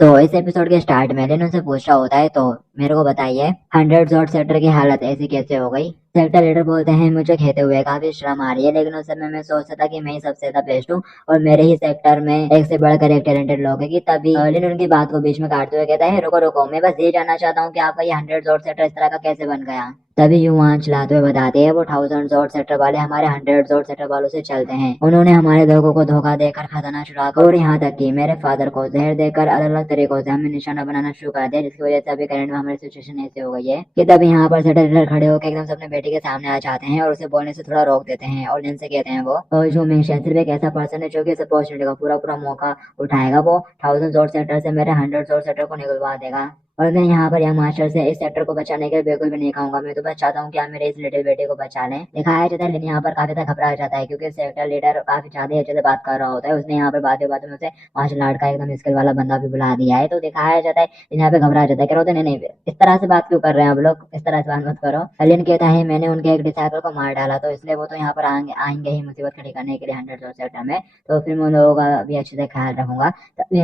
तो इस एपिसोड के स्टार्ट में लेन उनसे पूछ रहा होता है, तो मेरे को बताइए 100 सेक्टर की हालत ऐसी कैसे हो गई। सेक्टर लीडर बोलते हैं, मुझे खेते हुए काफी शर्म आ रही है, लेकिन उस समय मैं सोचता था कि मैं ही सबसे ज्यादा बेस्ट हूँ और मेरे ही सेक्टर में एक से बढ़कर एक टैलेंटेड लोग हैं। कि तभी लेन उनकी बात को बीच में काटते हुए कहता है, रुको रुको, मैं बस ये जानना चाहता हूँ कि आपका ये 100 सेक्टर इस तरह का कैसे बन गया। तभी युवान चलाते हुए बताते हैं, वो 1000 सेक्टर वाले हमारे 100 सेक्टर वालों से चलते हैं। उन्होंने हमारे लोगों को धोखा देकर, खजाना चुराकर और यहाँ तक कि मेरे फादर को जहर देकर अलग अलग तरीकों से हमें निशाना बनाना शुरू कर दिया, जिसकी वजह से अभी करंट में हमारी सिचुएशन ऐसी हो गई है कि तब यहाँ पर सेक्टर खड़े होकर एकदम से अपने बेटे के सामने आ जाते हैं और उसे बोलने से थोड़ा रोक देते हैं और जिनसे कहते हैं वो और जो मिशन सिर्फ एक ऐसा पर्सन है जो कि इस अपॉर्चुनिटी का पूरा पूरा मौका उठाएगा, वो 1000 सेक्टर से मेरे 100 सेक्टर को निकलवा देगा। और मैं यहाँ पर यंग मास्टर से इस सेक्टर को बचाने के लिए बिल्कुल भी नहीं कहूंगा, मैं तो बस चाहता हूँ कि आप मेरे इस लिटिल बेटे को बचा लें। दिखाया जाता है लेकिन यहाँ पर काफी ज्यादा घबरा जाता है क्योंकि सेक्टर लीडर काफी ज्यादा अच्छे से बात कर रहा होता है। उसने यहाँ पर बातों बातों में उसे मार्शल आर्ट का एकदम स्किल वाला बंदा भी बुला दिया है। तो दिखाया जाता है यहाँ पे घबरा जाता है, कह रहे नहीं नहीं इस तरह से बात क्यों कर रहे हैं आप लोग, इस तरह से बात मत करो। अलिन कहता है, मैंने उनके एक डिसाइपल को मार डाला, तो इसलिए वो तो यहाँ पर आएंगे ही मुसीबत खड़ी करने के लिए 100 सेक्टर में, तो फिर मैं उन लोगों का भी अच्छे से ख्याल रखूंगा।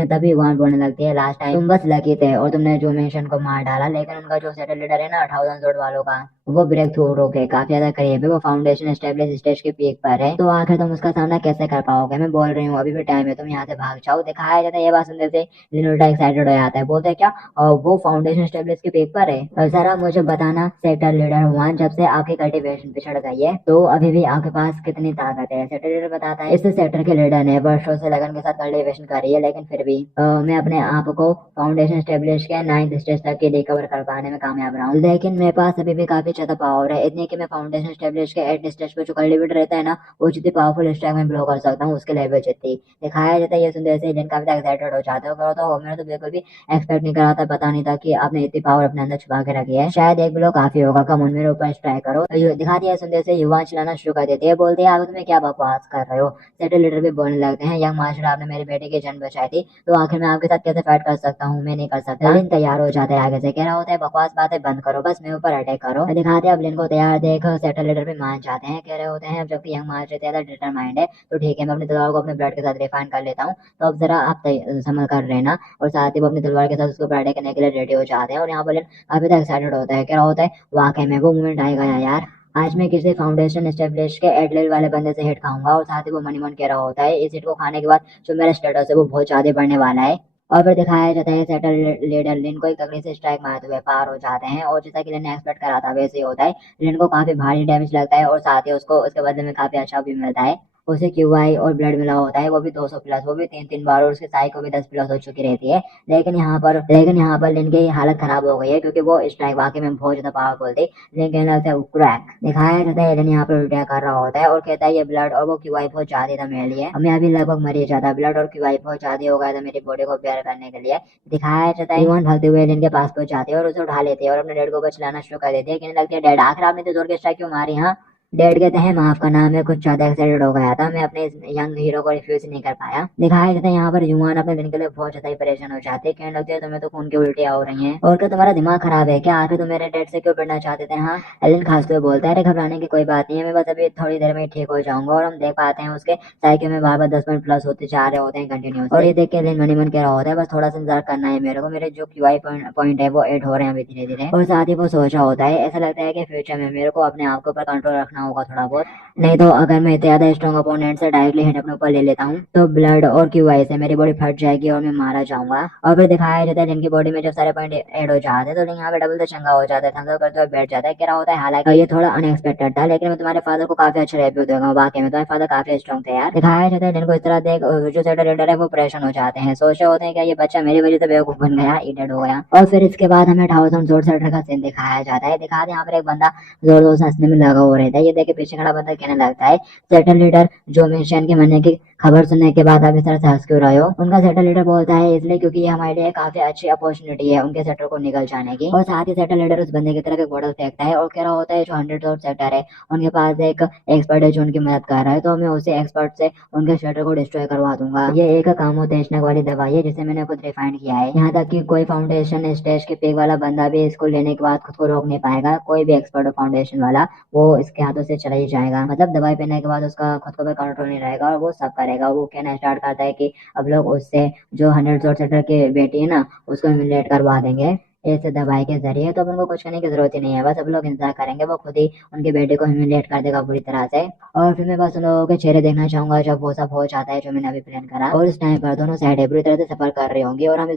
तभी वहां बोलने लगती है, लास्ट टाइम तुम बस लकी थे और तुमने जो मिशन को मार डाला, लेकिन उनका जो सेटल लीडर है ना 1000 वालों का, वो ब्रेक थ्रू रोके काफी ज्यादा करीब है, वो फाउंडेशन स्टेबलिश स्टेज के पीक पर है। तो आखिर तुम उसका सामना कैसे कर पाओगे, मैं बोल रही हूँ अभी भी टाइम है, तुम यहाँ से भाग जाओ। दिखाया जाता है ये बात सुनते से लिन उल्टा एक्साइटेड हो जाता है, बोलते हैं क्या वो फाउंडेशन स्टेबलिश के पीक पर है। और जरा मुझे बताना सेक्टर लीडर हुआ, जब से आपकी कल्टीवेशन पिछड़ गई है तो अभी भी आपके पास कितनी ताकत है। सेक्टर लीडर बताता है, इस सेक्टर के लीडर ने वर्षों से लगन के साथ कल्टीवेशन करी है, लेकिन फिर भी मैं अपने आप को फाउंडेशन स्टेब्लिश के 9th स्टेज तक के रिकवर कर पाने में कामयाब रहा हूँ, लेकिन मेरे पास अभी भी काफी ज्यादा पावर है, इतनी कि मैं फाउंडेशन स्टेब्लिश के 8th स्टेज पे जो कल्टीवेटर रहता है ना, वो जितनी पावरफुल स्ट्राइक में ब्लो कर सकता हूँ उसके लेवल जितनी। दिखाया जाता है ये सुनते से जिन काफी एक्साइटेड हो जाते हो, तो मैंने तो बिल्कुल भी एक्सपेक्ट नहीं करा था, पता नहीं था कि आपने इतनी पावर अपने अंदर छुपा के रखी है, शायद एक ब्लो काफी होगा, कम उन मेरे ऊपर स्ट्राइक करो। तो दिखा दिया सुनते से युवा चलाना शुरू कर देते हैं, बोलते हैं आगे तुम्हें क्या बकवास कर रहे हो। सेटल लीडर भी बोलने लगते हैं, यंग मास्टर आपने मेरे बेटे की जान बचाई थी, तो आखिर मैं आपके साथ कैसे फाइट कर सकता हूँ, मैं नहीं कर सकता। लिन तैयार हो जाता है, आगे से कह रहा होता है, बकवास बातें बंद करो, बस मेरे ऊपर अटैक करो। दिखाते हैं अब लिन को तैयार देख सेटल लीडर भी मान जाते हैं, कह रहे होते हैं अब जबकि यंग मास्टर ज्यादा डिटरमाइंड है, तो ठीक है मैं अपनी तलवार को अपने ब्लड के साथ रिफाइन कर लेता हूँ, तो अब जरा आप संभल कर रहना। और साथ ही वो अपनी तलवार के साथ उसको अटैक करने के लिए रेडी हो जाते हैं। और यहाँ पर लिन काफी ज्यादा एक्साइटेड होता है, कह रहा होता है वाकई में वो मोमेंट आ गया यार, आज मैं किसी फाउंडेशन एस्टेब्लिश के एडलेल वाले बंदे से हिट खाऊंगा। और साथ ही वो मनी मन कह रहा होता है, इस हिट को खाने के बाद जो मेरा स्टेटस है वो बहुत ज्यादा बढ़ने वाला है। और फिर दिखाया जाता है सेटल लीडर लिन को एक तगड़ी से स्ट्राइक मारते हुए पार हो जाते हैं, और जैसा कि लिन ने एक्सपेक्ट करा था वैसे ही होता है, लिन को काफी भारी डैमेज लगता है और साथ ही उसको उसके बदले में काफी अच्छा भी मिलता है। उसे क्यूआई और ब्लड मिला होता है, वो भी 200 प्लस, वो भी 3 3 बार, और उसकी साई को भी 10 प्लस हो चुकी रहती है। लेकिन यहाँ पर लिन की हालत खराब हो गई है क्योंकि वो स्ट्राइक वाकई में बहुत ज्यादा पावरफुल थी, लेकिन लगता है क्रैक। दिखाया जाता है एलन यहाँ पर उल्टा कर रहा होता है और कहता है ये ब्लड और वो क्यूआई बहुत ज्यादा था मेरे लिए, मैं अभी लगभग मर ही जाता, ब्लड और क्यूआई बहुत ज्यादा हो गया था मेरी बॉडी को बेयर करने के लिए। दिखाया जाता है ह्यूमन भागते हुए एलन के पास पहुंच जाते हैं और उसे उठा लेते हैं और अपने डेड को चलाना शुरू कर देते हैं, कहने लगते हैं डैड आखिर आपने तो जोर के स्ट्राइक क्यों मारी। हाँ, डैड कहते हैं माफ करना, मैं कुछ ज्यादा एक्साइटेड हो गया था, मैं अपने इस यंग हीरो को रिफ्यूज नहीं कर पाया। दिखाया जाता है यहाँ पर युवान अपने दिन के लिए बहुत ज्यादा ही परेशान हो जाते हैं, कहने लगते हैं तुम्हें तो खून की उल्टियां हो रही हैं और क्या तुम्हारा दिमाग खराब है क्या, आखिर तुम मेरे डैड से क्यों बढ़ना चाहते थे। हाँ, एलन खासते हुए बोलता है, अरे घबराने की कोई बात नहीं है, मैं बस अभी थोड़ी देर में ही ठीक हो जाऊंगा। और हम देख पाते हैं उसके साइकिल में बार बार 10 मिनट प्लस होते जा रहे होते हैं कंटिन्यूस, और ये देख के एलन मनी मन कह रहा होता है बस थोड़ा सा इंतजार करना है मेरे को, मेरे जो क्यूआई पॉइंट है वो ऐड हो रहे हैं अभी धीरे धीरे। और साथ ही वो सोच रहा होता है, ऐसा लगता है कि फ्यूचर में मेरे को अपने आप के ऊपर कंट्रोल रखना होगा थोड़ा बहुत, नहीं तो अगर मैं इतने ज्यादा स्ट्रॉन्ग अपोनेंट से डायरेक्टली हिट अपने ऊपर ले लेता हूँ तो ब्लड और क्यूआई से मेरी बॉडी फट जाएगी और मैं मारा जाऊंगा। और फिर दिखाया जाता है जिनकी बॉडी में जब सारे पॉइंट ऐड हो जाते हैं तो यहाँ पे डबल से चंगा हो जाता है, थम्स करते हुए बैठ जाता है, क्या होता है हालांकि ये थोड़ा अनएक्सपेक्टेड था, लेकिन मैं तुम्हारे फादर को काफी अच्छा रिव्यू दूंगा, बाकी में तुम्हारे फादर काफी स्ट्रॉन्ग थे यार। दिखाया जाता है जिनको इस तरह देख जो सेटर लीडर है वो परेशान हो जाते हैं, सोच रहे होते हैं कि ये बच्चा मेरी वजह से बेवकूफ बन गया, इडेड हो गया। और फिर इसके बाद हमें 1000 का सीन दिखाया जाता है, दिखा यहाँ पर एक बंदा जोर जोर से हंसने में लगा हुआ रहता है, ये देख के पीछे खड़ा बंदा कहने लगता है, सेटल लीडर जो मिशन के मरने की खबर सुनने के बाद आप इस तरह से हंस क्यों रहे हो। उनका सेटल लीडर बोलता है इसलिए क्योंकि ये हमारे लिए काफी अच्छी अपॉर्चुनिटी है उनके सेक्टर को निकल जाने की। और साथ ही सेटल लीडर उस बंदे की तरफ एक बॉटल फेंकता है और कह रहा होता है जो 100 सेक्टर है उनके पास एक एक्सपर्ट है जो उनकी मदद कर रहा है, तो मैं उसे एक्सपर्ट से उनके सेक्टर को डिस्ट्रॉय करवा दूंगा। ये एक कामोतेशनक वाली दवाई है जिसे मैंने खुद रिफाइंड किया है, यहाँ तक कि कोई फाउंडेशन स्टेज के पेग वाला बंदा भी इसको लेने के बाद खुद को रोक नहीं पाएगा, कोई भी एक्सपर्ट फाउंडेशन वाला वो इसके हाथों से चला ही जाएगा, मतलब दवाई पीने के बाद उसका खुद को भी कंट्रोल नहीं रहेगा और वो सब करेगा। वो कहना स्टार्ट करता है कि अब लोग उससे जो 100 सेक्टर की बेटी है ना उसको ह्यूमिलेट करवा देंगे इस दवाई के जरिए। तो अब उनको कुछ करने की जरूरत ही नहीं है, बस अब लोग इंतजार करेंगे, वो खुद ही उनके बेटे को ह्यूमिलेट कर देगा पूरी तरह से। और फिर मैं बस उन लोगों के चेहरे देखना चाहूंगा जब वो सब हो जाता है जो मैंने अभी प्लान करा। और इस टाइम पर दोनों साइड बुरी तरह से सफर कर रही होंगी और हम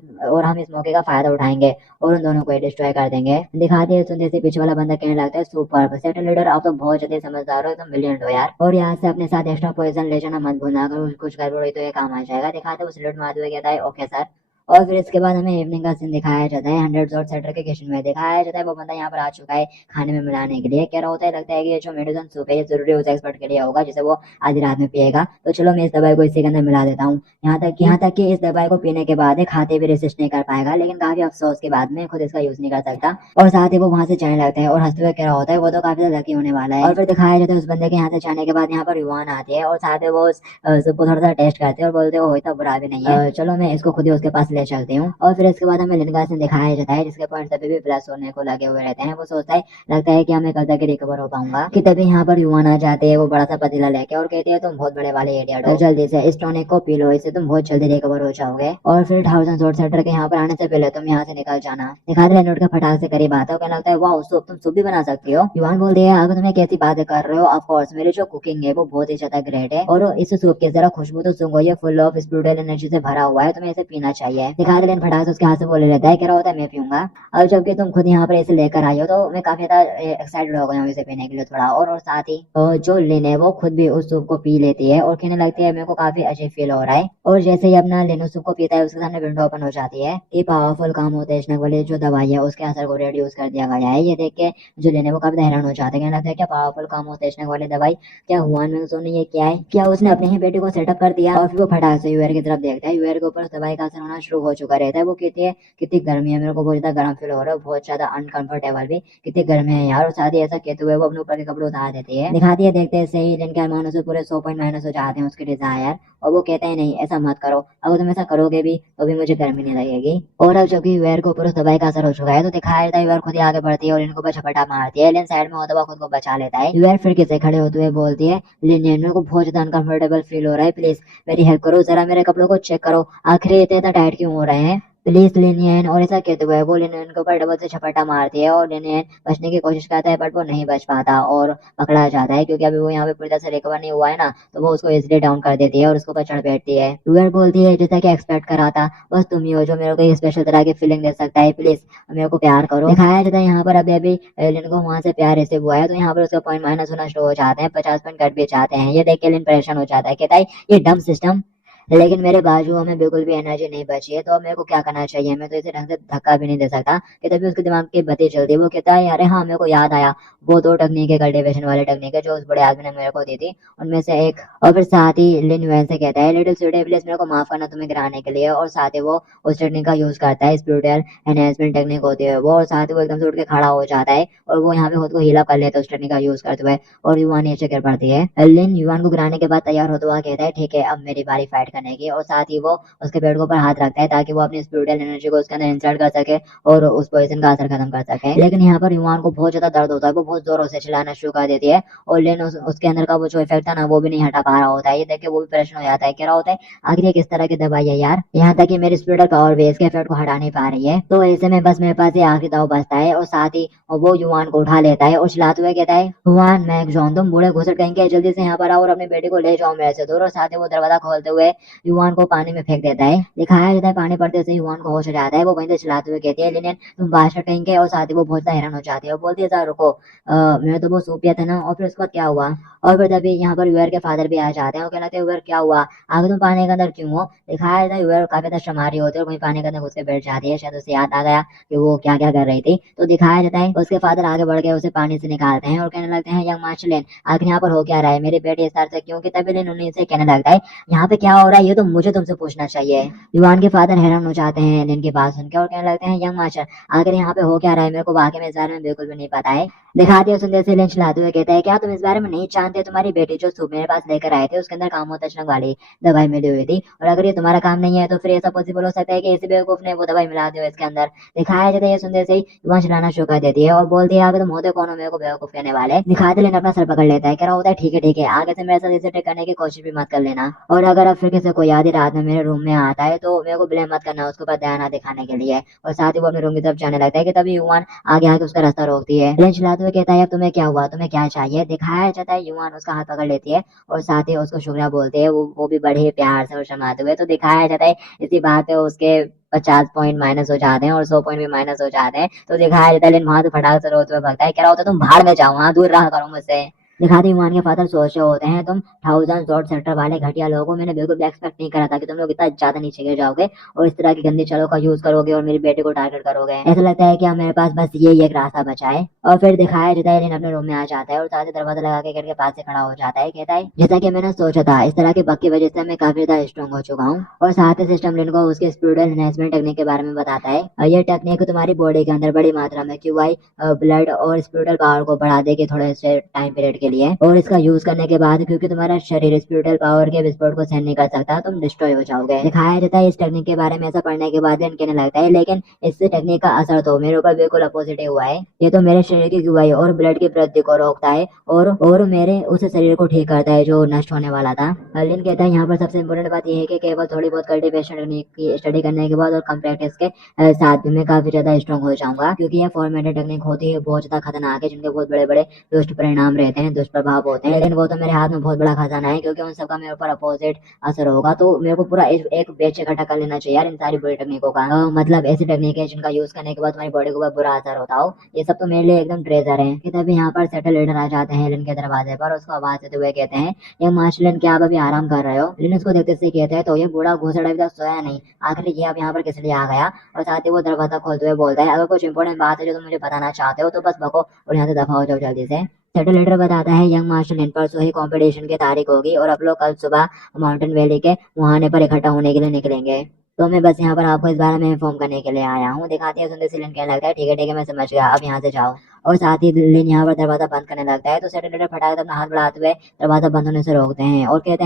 इस मौके का फायदा उठाएंगे और उन दोनों को डिस्ट्रॉय कर देंगे। दिखाती है सुनते से पीछे वाला बंदा कहने लगता है सुपर सेक्टर लीडर, आप तो बहुत जल्दी समझदार हो, एकदम ब्रिलियंट हो यार। और यहाँ से अपने साथ एक्स्ट्रा पोजीशन ले जाना मत भूलना, अगर कुछ गड़बड़ हुई तो ये काम आ जाएगा। दिखाते वो सैल्यूट मारते हुए कहता है ओके सर। और फिर इसके बाद हमें इवनिंग का सीन दिखाया जाता है। 100 सेक्टर के किचन में दिखाया जाता है वो बंदा यहाँ पर आ चुका है खाने में मिलाने के लिए। कह रहा होता है लगता है कि ये जो मेडिसिन सूप है ये जरूरी उस एक्सपर्ट के लिए होगा जिसे वो आधी रात में पिएगा, तो चलो मैं इस दवाई को इसी के अंदर मिला देता हूँ। यहाँ तक कि इस दवाई को पीने के बाद खाते भी रेसिस्ट नहीं कर पाएगा, लेकिन काफी अफसोस के बाद में खुद इसका यूज नहीं कर सकता। और साथ ही वो वहां से जाने लगता है और हंसते हुए कह रहा होता है वो तो काफी ज्यादा लकी होने वाला है। और फिर दिखाया जाता है उस बंदे के यहाँ से जाने के बाद यहाँ पर युवान आती है और साथ में वो उस सूप को थोड़ा सा टेस्ट करते हैं और बोलते हैं वो इतना बुरा भी नहीं है, चलो मैं इसको खुद ही उसके पास ले चलती हूँ। और फिर इसके बाद हमें लिनका सीन दिखाया जाता है जिसके पॉइंट अभी भी प्लस होने को लगे हुए रहते हैं। वो सोचता है लगता है कि हमें कल तक रिकवर हो पाऊंगा कि तभी यहाँ पर युवान आ जाते हैं वो बड़ा सा पतीला लेके और कहते हैं तुम बहुत बड़े वाले एडियट हो, जल्दी से इस टॉनिक को पी लो, इससे तुम बहुत जल्दी रिकवर हो जाओगे। और फिर 1000 सेक्टर के यहाँ पर आने से पहले तुम यहाँ से निकल जाना। दिखाते हैं नोट का फटाक से करीब आता है, कहने लगता है वाह सूप, तुम सूप भी बना सकती हो। युवान बोलते हैं अगर तुम्हें कैसी बातें कर रहे हो, ऑफ कोर्स मेरी जो कुकिंग है वो बहुत ही ज्यादा ग्रेट है और इस सूप की जरा खुशबू तो सूंघो, ये फुल ऑफ स्पिरिचुअल एनर्जी से भरा हुआ है, तुम्हें इसे पीना चाहिए। दिखाते हैं फटाक से उसके हाथ से बोले रहता है, कह रहा होता है मैं पीऊंगा। और जबकि तुम खुद यहाँ पर इसे लेकर आई हो तो मैं काफी ज्यादा एक्साइटेड हो गया हूँ इसे पीने के लिए थोड़ा। और साथ ही जो लिन है वो खुद भी उस सूप को पी लेती है और कहने लगती है मेरे को काफी अजीब फील हो रहा है। और जैसे ही अपना लिन उस सूप को पीता है उसके सामने विंडो ओपन हो जाती है कि पावरफुल काम होते हैं वाली जो दवाई है उसके असर को रिड्यूस कर दिया गया है। ये देख के जो लिन है वो काफी हैरान हो जाते हैं, कहने लगता है क्या पावरफुल काम होते हैं वाली दवाई, क्या हुआ ने ये क्या है, क्या उसने अपने ही बेटे को सेटअप कर दिया। और फिर वो फटाक से यूएर की तरफ देखता है, यूएर के ऊपर उस दवाई का असर होना शुरू हो चुका रहता है। वो कहती है कितनी गर्मी है, मेरे को बहुत ज्यादा गर्म फील हो रहा है, बहुत ज्यादा अनकंफर्टेबल भी, कितनी गर्मी है यार। और साथ ही ऐसा कहते हुए वो अपने ऊपर के कपड़े उतार देती है। दिखाती है देखते से ही जिनके अरमानों से पूरे 100 पॉइंट माइनस हो जाते हैं उसके डिजायर। और वो कहते हैं नहीं ऐसा मत करो, अगर तुम ऐसा करोगे भी तो भी मुझे गर्मी नहीं लगेगी। और अब जबकि यूएर को ऊपर उस दवाई का असर हो चुका है तो दिखाया जाता है यूएर खुद ही आगे बढ़ती है और इनको पर झपटा मारती है। लेकिन साइड में होता हुआ खुद को बचा लेता है। यूएर फिर किसे खड़े होते हुए बोलती है लिनियन मेरे को बहुत ज्यादा अनकंफर्टेबल फील हो रहा है, प्लीज मेरी हेल्प करो, जरा मेरे कपड़ों को चेक करो, आखिर ये इतना टाइट क्यों हो रहे हैं, प्लीज लिनियन। और ऐसा कहते हुए वो लिनियन के ऊपर डबल से झपट्टा मारती है और लिनियन बचने की कोशिश करता है बट वो नहीं बच पाता और पकड़ा जाता है क्योंकि अभी वो यहाँ पे पूरी तरह से रिकवर नहीं हुआ है ना, तो वो उसको इजिली डाउन कर देती है और उसके ऊपर चढ़ बैठती है। यूएर बोलती है जैसा कि एक्सपेक्ट करा था, बस तुम ही हो जो मेरे को एक स्पेशल तरह की फीलिंग दे सकता है, प्लीज मेरे को प्यार करो। दिखाया जाता है यहाँ पर अभी अभी लिन को वहां से प्यार रिसीव हुआ है तो यहाँ पर उसका पॉइंट माइनस होना शुरू हो जाते हैं, 50 पॉइंट कट भी जाते हैं। ये देख के लिन परेशान हो जाता है, कहता है ये डम सिस्टम, लेकिन मेरे बाजुओं में बिल्कुल भी एनर्जी नहीं बची है तो अब मेरे को क्या करना चाहिए, मैं तो इसे ढंग से धक्का भी नहीं दे सकता। कि तभी उसके दिमाग की बत्ती चलती है, वो कहता है अरे हाँ मेरे को याद आया, वो 2 टेक्निक है कल्टीवेशन वाली टेक्निक है जो उस बड़े आदमी ने मेरे को दी थी उनमें से एक। और फिर साथ ही लिन यूएन से कहता है लिटिल स्वीटी प्लीज मेरे को माफ करना तुम्हें गिराने के लिए। और साथ ही वो उस टेक्निक का यूज करता है, स्पिरिचुअल एनहेंसमेंट टेक्निक होती है वो। और साथ ही वो एकदम से उठ के खड़ा हो जाता है और वो यहाँ पे खुद को हील अप कर लेता है उस टेक्निक का यूज करते हुए और युवान नीचे गिर पड़ती है। लिन युवान को गिराने के बाद तैयार होता हुआ कहता है ठीक है अब मेरी बारी फाइट करने की। और साथ ही वो उसके पेट के ऊपर हाथ रखता है ताकि वो अपनी स्पिरिचुअल एनर्जी को उसके अंदर इंसर्ट कर सके और उस पोजीशन का असर खत्म कर सके। लेकिन यहाँ पर युवान को बहुत ज्यादा दर्द होता है, वो बहुत जोरों से चिल्लाना शुरू कर देती है और लेन उसके अंदर का वो जो इफेक्ट था ना वो भी नहीं हटा पा रहा होता है। ये देख के वो भी परेशान हो जाता है, कह रहा होता है आखिर ये किस तरह की दवाई है यार, यहाँ तक कि मेरी स्पिरिचुअल पावर भी इसके इफेक्ट को हटा नहीं पा रही है। तो ऐसे में बस मेरे पास ये आखिरी दाव बचता है। और साथ ही वो युवान को उठा लेता है और चिल्लाते हुए कहता है युवान मैं जॉन तुम बूढ़े घुसट कहेंगे, जल्दी से यहाँ पर आओ और अपने बेटे को ले जाओ मेरे से दूर। और साथ ही वो दरवाजा खोलते हुए युवान को पानी में फेंक देता है। दिखाया जाता है पानी पड़ते से युवान को होश हो जाता है, वो वहीं से चिल्लाते हुए कहती है लिनियन तुम बादशाह कहेंगे। और साथ ही वो बहुत हैरान हो जाती है, वो बोलती है सर रुको, मैंने तो वो सूप पिया था ना। और फिर उसके बाद क्या हुआ। और फिर तभी यहाँ पर यूएर के फादर भी आ जाते हैं और कहते हैं यूएर क्या हुआ, आगे तुम पानी के अंदर क्यों हो। दिखाया जाता है यूएर काफी ज्यादा शमारी होती है और वहीं पानी के अंदर घुस के बैठ जाती है, शायद उसे याद आ गया कि वो क्या क्या कर रही थी। तो दिखाया जाता है उसके फादर आगे बढ़ के उसे पानी से निकालते हैं और कहने लगते हैं यंग मार्शल आखिर यहाँ पर हो क्या रहा है, मेरे बेटे इस तरह से क्यों। कि तभी लिन उन्हीं से कहने लगता है यहाँ पे क्या हो रहा ये तो मुझे तुमसे पूछना चाहिए। युवान के फादर हैरान हो जाते हैं लिन की बात सुनकर और कहने लगते हैं, यंग मास्टर आखिर यहाँ पे हो क्या रहा है, मेरे को वाकई में इस बारे में बिल्कुल भी नहीं पता है। दिखाती है सुंदर से लिन चिल्लाते हुए कहता है, क्या तुम इस बारे में नहीं जानते? तुम्हारी बेटी जो सूप मेरे पास लेकर आए थे उसके अंदर कामोत्तेजक वाली दवाई मिली हुई थी, और अगर ये तुम्हारा काम नहीं है तो फिर ऐसा पॉसिबल हो सकता है कि इसी बेवकूफ ने वो दवाई मिला दी हो इसके अंदर। दिखाया जाता है ये सुनते से ही युवान चिल्लाना शुरू कर देती है और बोलती है, आगे तुम होते कौन हो मेरे को बेवकूफ कहने वाले। दिखाते लेन अपना सर पकड़ लेता है, कह रहा होता है, ठीक है आगे से मेरे साथ इसे ट्रिक करने की कोशिश भी मत कर लेना, और अगर अब फिर किसी को याद ही रात में मेरे रूम में आता है तो मेरे को ब्लेम मत करना उसके ऊपर दया ना दिखाने के लिए। और साथ ही वो अपने रूम की तरफ जाने लगता है कि तभी युवान आगे आके उसका रास्ता रोकती है। लेन चिल्लाते हुए कहता है, अब तुम्हें क्या हुआ, तुम्हें क्या चाहिए? दिखाया जाता है युवान उसका हाथ पकड़ लेती है और साथ ही उसको शुक्रिया बोलते हैं, वो भी बड़े प्यार से और शर्माते हुए। तो दिखाया जाता है इसी बात पे उसके 50 पॉइंट माइनस हो जाते हैं और 100 पॉइंट भी माइनस हो जाते हैं। तो दिखाया जाता है लेन वहां से फटाक से रोते हुए भागता है, कह रहा होता है, तुम भाड़ में जाओ, हाँ दूर रहा करो मुझसे। दिखाती हुमान के फादर सोच रहे होते हैं, तुम 1000 सेक्टर वाले घटिया लोगों को मैंने बिल्कुल भी एक्सपेक्ट नहीं करा था कि तुम लोग इतना ज्यादा नीचे गिर जाओगे और इस तरह की गंदी चालों का यूज करोगे और मेरी बेटे को टारगेट करोगे। ऐसा लगता है कि अब मेरे पास बस यही एक रास्ता बचा है। और फिर दिखाया जाता है लेन अपने रूम में आ जाता है और साथ ही दरवाजा लगा के गेट के पास से खड़ा हो जाता है। कहता है, जैसा कि मैंने सोचा था, इस तरह के बग की वजह से मैं काफी ज्यादा स्ट्रॉन्ग हो चुका हूँ। और साथ ही सिस्टम लिन को उसके स्पिरिचुअल एनहांसमेंट टेक्निक के बारे में बताता है। ये टेक्निक तुम्हारी बॉडी के अंदर बड़ी मात्रा में क्यूआई ब्लड और स्पिरिचुअल पावर को बढ़ा देगी थोड़े से टाइम पीरियड के लिए, और इसका यूज करने के बाद क्योंकि तुम्हारा शरीर स्पिरिचुअल पावर के विस्फोट को सहन नहीं कर सकता, तुम डिस्ट्रॉय हो जाओगे। दिखाया जाता है इस टेक्निक के बारे में ऐसा पढ़ने के बाद कहने लगता है, लेकिन इस टेक्निक का असर तो मेरे ऊपर बिल्कुल अपोजिट हुआ है। ये तो मेरे शरीर की क्यूआई और ब्लड की वृद्धि को रोकता है और मेरे उस शरीर को ठीक करता है जो नष्ट होने वाला था। लिन कहता है, यहाँ पर सबसे इम्पोर्टेंट बात यह है कि केवल थोड़ी बहुत कल्टीवेशन टेक्निक की स्टडी करने के बाद और कम प्रैक्टिस के साथ भी मैं काफी ज्यादा स्ट्रॉन्ग हो जाऊंगा, क्योंकि ये फॉर्मेटेड टेक्निक होती है बहुत ज्यादा खतरनाक है, जिनके बहुत बड़े बड़े दुष्ट परिणाम रहते हैं, दुष्प्रभाव होते हैं। लेकिन वो तो मेरे हाथ में बहुत बड़ा खजाना है, क्योंकि उन सबका मेरे ऊपर अपोजिट असर होगा। तो मेरे को पूरा एक बैच इकट्ठा कर लेना चाहिए यार इन सारी बुरी टेक्निकों का। मतलब ऐसी टेक्निक है जिनका यूज करने के बाद तुम्हारी बॉडी के ऊपर बुरा असर होता हो। ये सब तो मेरे लिए एकदम ट्रेजर है। कि तभी यहाँ पर सेटल लीडर आ जाते हैं लिन के दरवाजे पर, उसको आवाज देते हुए कहते हैं, ये मास्टर लिन, क्या आप अभी आराम कर रहे हो? लिन उसको देखते से कहते हैं, तो ये बूढ़ा घुसड़ा अभी तक सोया नहीं, आखिर ये अब यहाँ पर किस लिए आ गया? और साथ ही वो दरवाजा खोलते हुए बोलता है, अगर कुछ इंपॉर्टेंट बात है जो तुम मुझे बताना चाहते हो तो बस बको और यहाँ से दफा हो जाओ जल्दी से। सेटल लीडर बताता है, यंग मास्टर लिन, परसों ही कंपटीशन की तारीख होगी और आप लोग कल सुबह माउंटेन वैली के मुहाने पर इकट्ठा होने के लिए निकलेंगे। तो मैं बस यहाँ पर आपको इस बारे में इन्फॉर्म करने के लिए आया हूँ। दिखाती है सुंदर सी लिन, कहने लगता है, ठीक है मैं समझ गया, अब यहाँ से जाओ। और साथ ही लिन यहाँ पर दरवाजा बंद करने लगता है। तो सेटल लीडर फटाक अपना हाथ बढ़ाते हुए दरवाजा बंद होने से रोकते हैं और कहते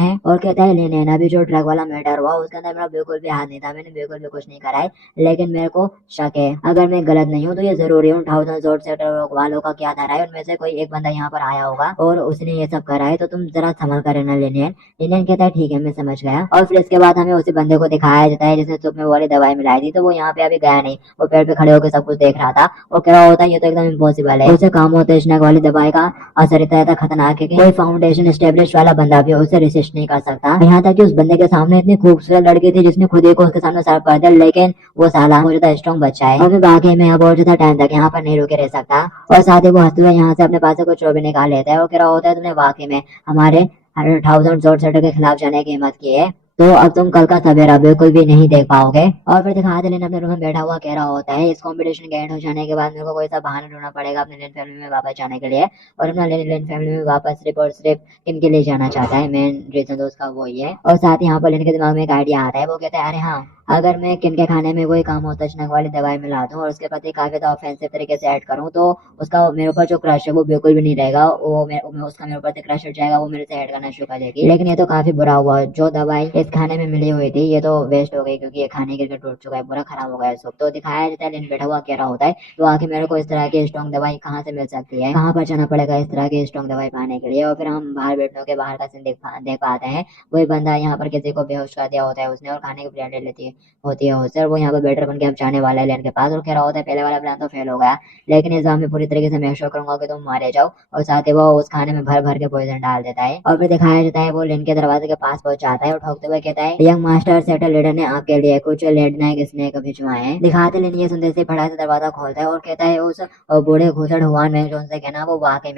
हैं लिन, अभी जो ट्रक वाला मैटर हुआ उसके अंदर मेरा बिल्कुल भी हाथ नहीं था, मैंने बिल्कुल भी कुछ नहीं करा है, लेकिन मेरे को शक है, अगर मैं गलत नहीं हूँ तो ये जरूरी है 1000 सेक्टर वालों का क्या धरा है, उनमें से कोई एक बंदा यहाँ पर आया होगा और उसने ये सब करा है, तो तुम जरा संभल कर रहना लिन। लिन कहता है, ठीक है मैं समझ गया। और फिर इसके बाद हमें उसी बंदे को दिखाया जाता है जिसने सूप में वाली दवाई मिलाई थी। तो वो यहाँ पे अभी गया नहीं, वो पेड़ पे खड़े होकर सब कुछ देख रहा था और कह रहा होता है, ये तो एकदम इम्पॉसिबल है, उसे कामोत्तेजक वाली दवाई का असर इतना खतरनाक है कि कोई फाउंडेशन एस्टेब्लिश वाला बंदा भी उसे रेसिस्ट नहीं कर सकता। यहाँ तक कि उस बंदे के सामने इतनी खूबसूरत लड़की थी जिसने खुद ही को उसके सामने सर्व कर दिया, लेकिन वो साला बहुत ज्यादा स्ट्रॉन्ग बच्चा है और मैं बाकी में बहुत ज्यादा टाइम तक यहाँ पर नहीं रुके रह सकता। और साथ ही वो हंसते हुए यहाँ से अपने पास से कुछ भी निकाल लेता है और कह रहा होता है, तुमने वाकई में हमारे 1000 सेटर के खिलाफ जाने की हिम्मत की है, तो अब तुम कल का सवेरा बिल्कुल भी नहीं देख पाओगे। और फिर दिखाते लेन अपने रूम में बैठा हुआ कह रहा होता है, इस कंपटीशन के एंड हो जाने के बाद मेरे को कोई सा बहाना ढूंढना पड़ेगा अपने लेन फैमिली में वापस जाने के लिए। और अपना लेन फैमिली में वापस सिर्फ और सिर्फ किनके लिए जाना चाहता है, मेन रीजन तो उसका वही है। और साथ ही यहाँ पर लेन के दिमाग में एक आइडिया आता है, वो कहता है, अरे हाँ, अगर मैं किन के खाने में कोई कामोत्तेजक वाली दवाई मिला दूं और उसके प्रति काफी ज्यादा ऑफेंसिव तरीके से ऐड करूं, तो उसका मेरे ऊपर जो क्रश है वो बिल्कुल भी नहीं रहेगा, उसका मेरे ऊपर से क्रश हट जाएगा, वो मेरे से ऐड करना शुरू कर देगी। लेकिन ये तो काफी बुरा हुआ, जो दवाई इस खाने में मिली हुई थी ये तो वेस्ट हो गई, क्योंकि ये खाने गिर के टूट चुका है, पूरा खराब हो गया है सब। तो दिखाया जाता है लेन बैठा हुआ कह रहा होता है, तो आखिर मेरे को इस तरह की स्ट्रॉन्ग दवाई कहाँ से मिल सकती है, कहाँ पर जाना पड़ेगा इस तरह की स्ट्रॉन्ग दवाई पाने के लिए। और फिर हम बाहर बैठने के बाहर का सीन देख पाते हैं, वही बंदा यहाँ पर किसी को बेहोश कर दिया होता है उसने और खाने की प्लेट ले लेती होती है उससे, और वो यहाँ पर बेटर बन के अब जाने वाला है लेन के पास और कह रहा होता है, पहले वाला प्लान तो फेल हो गया, लेकिन इस बार मैं पूरी तरीके से मेक श्योर करूंगा कि तुम मारे जाओ। और साथ ही वो उस खाने में भर भर के पॉइजन डाल देता है। और फिर दिखाया जाता है वो लेन के दरवाजे के पास पहुंच जाता है और ठोकते हुए कहता है, यंग मास्टर सेटल लीडर ने आपके लिए कुछ लेट नाइट स्नैक भिजवाए हैं। दिखाते लेन ये सुनते से फटाक से दरवाजा खोलता है और कहता है, उस बूढ़े घुसड़ हुआ में जो उनसे कहना वो वाकई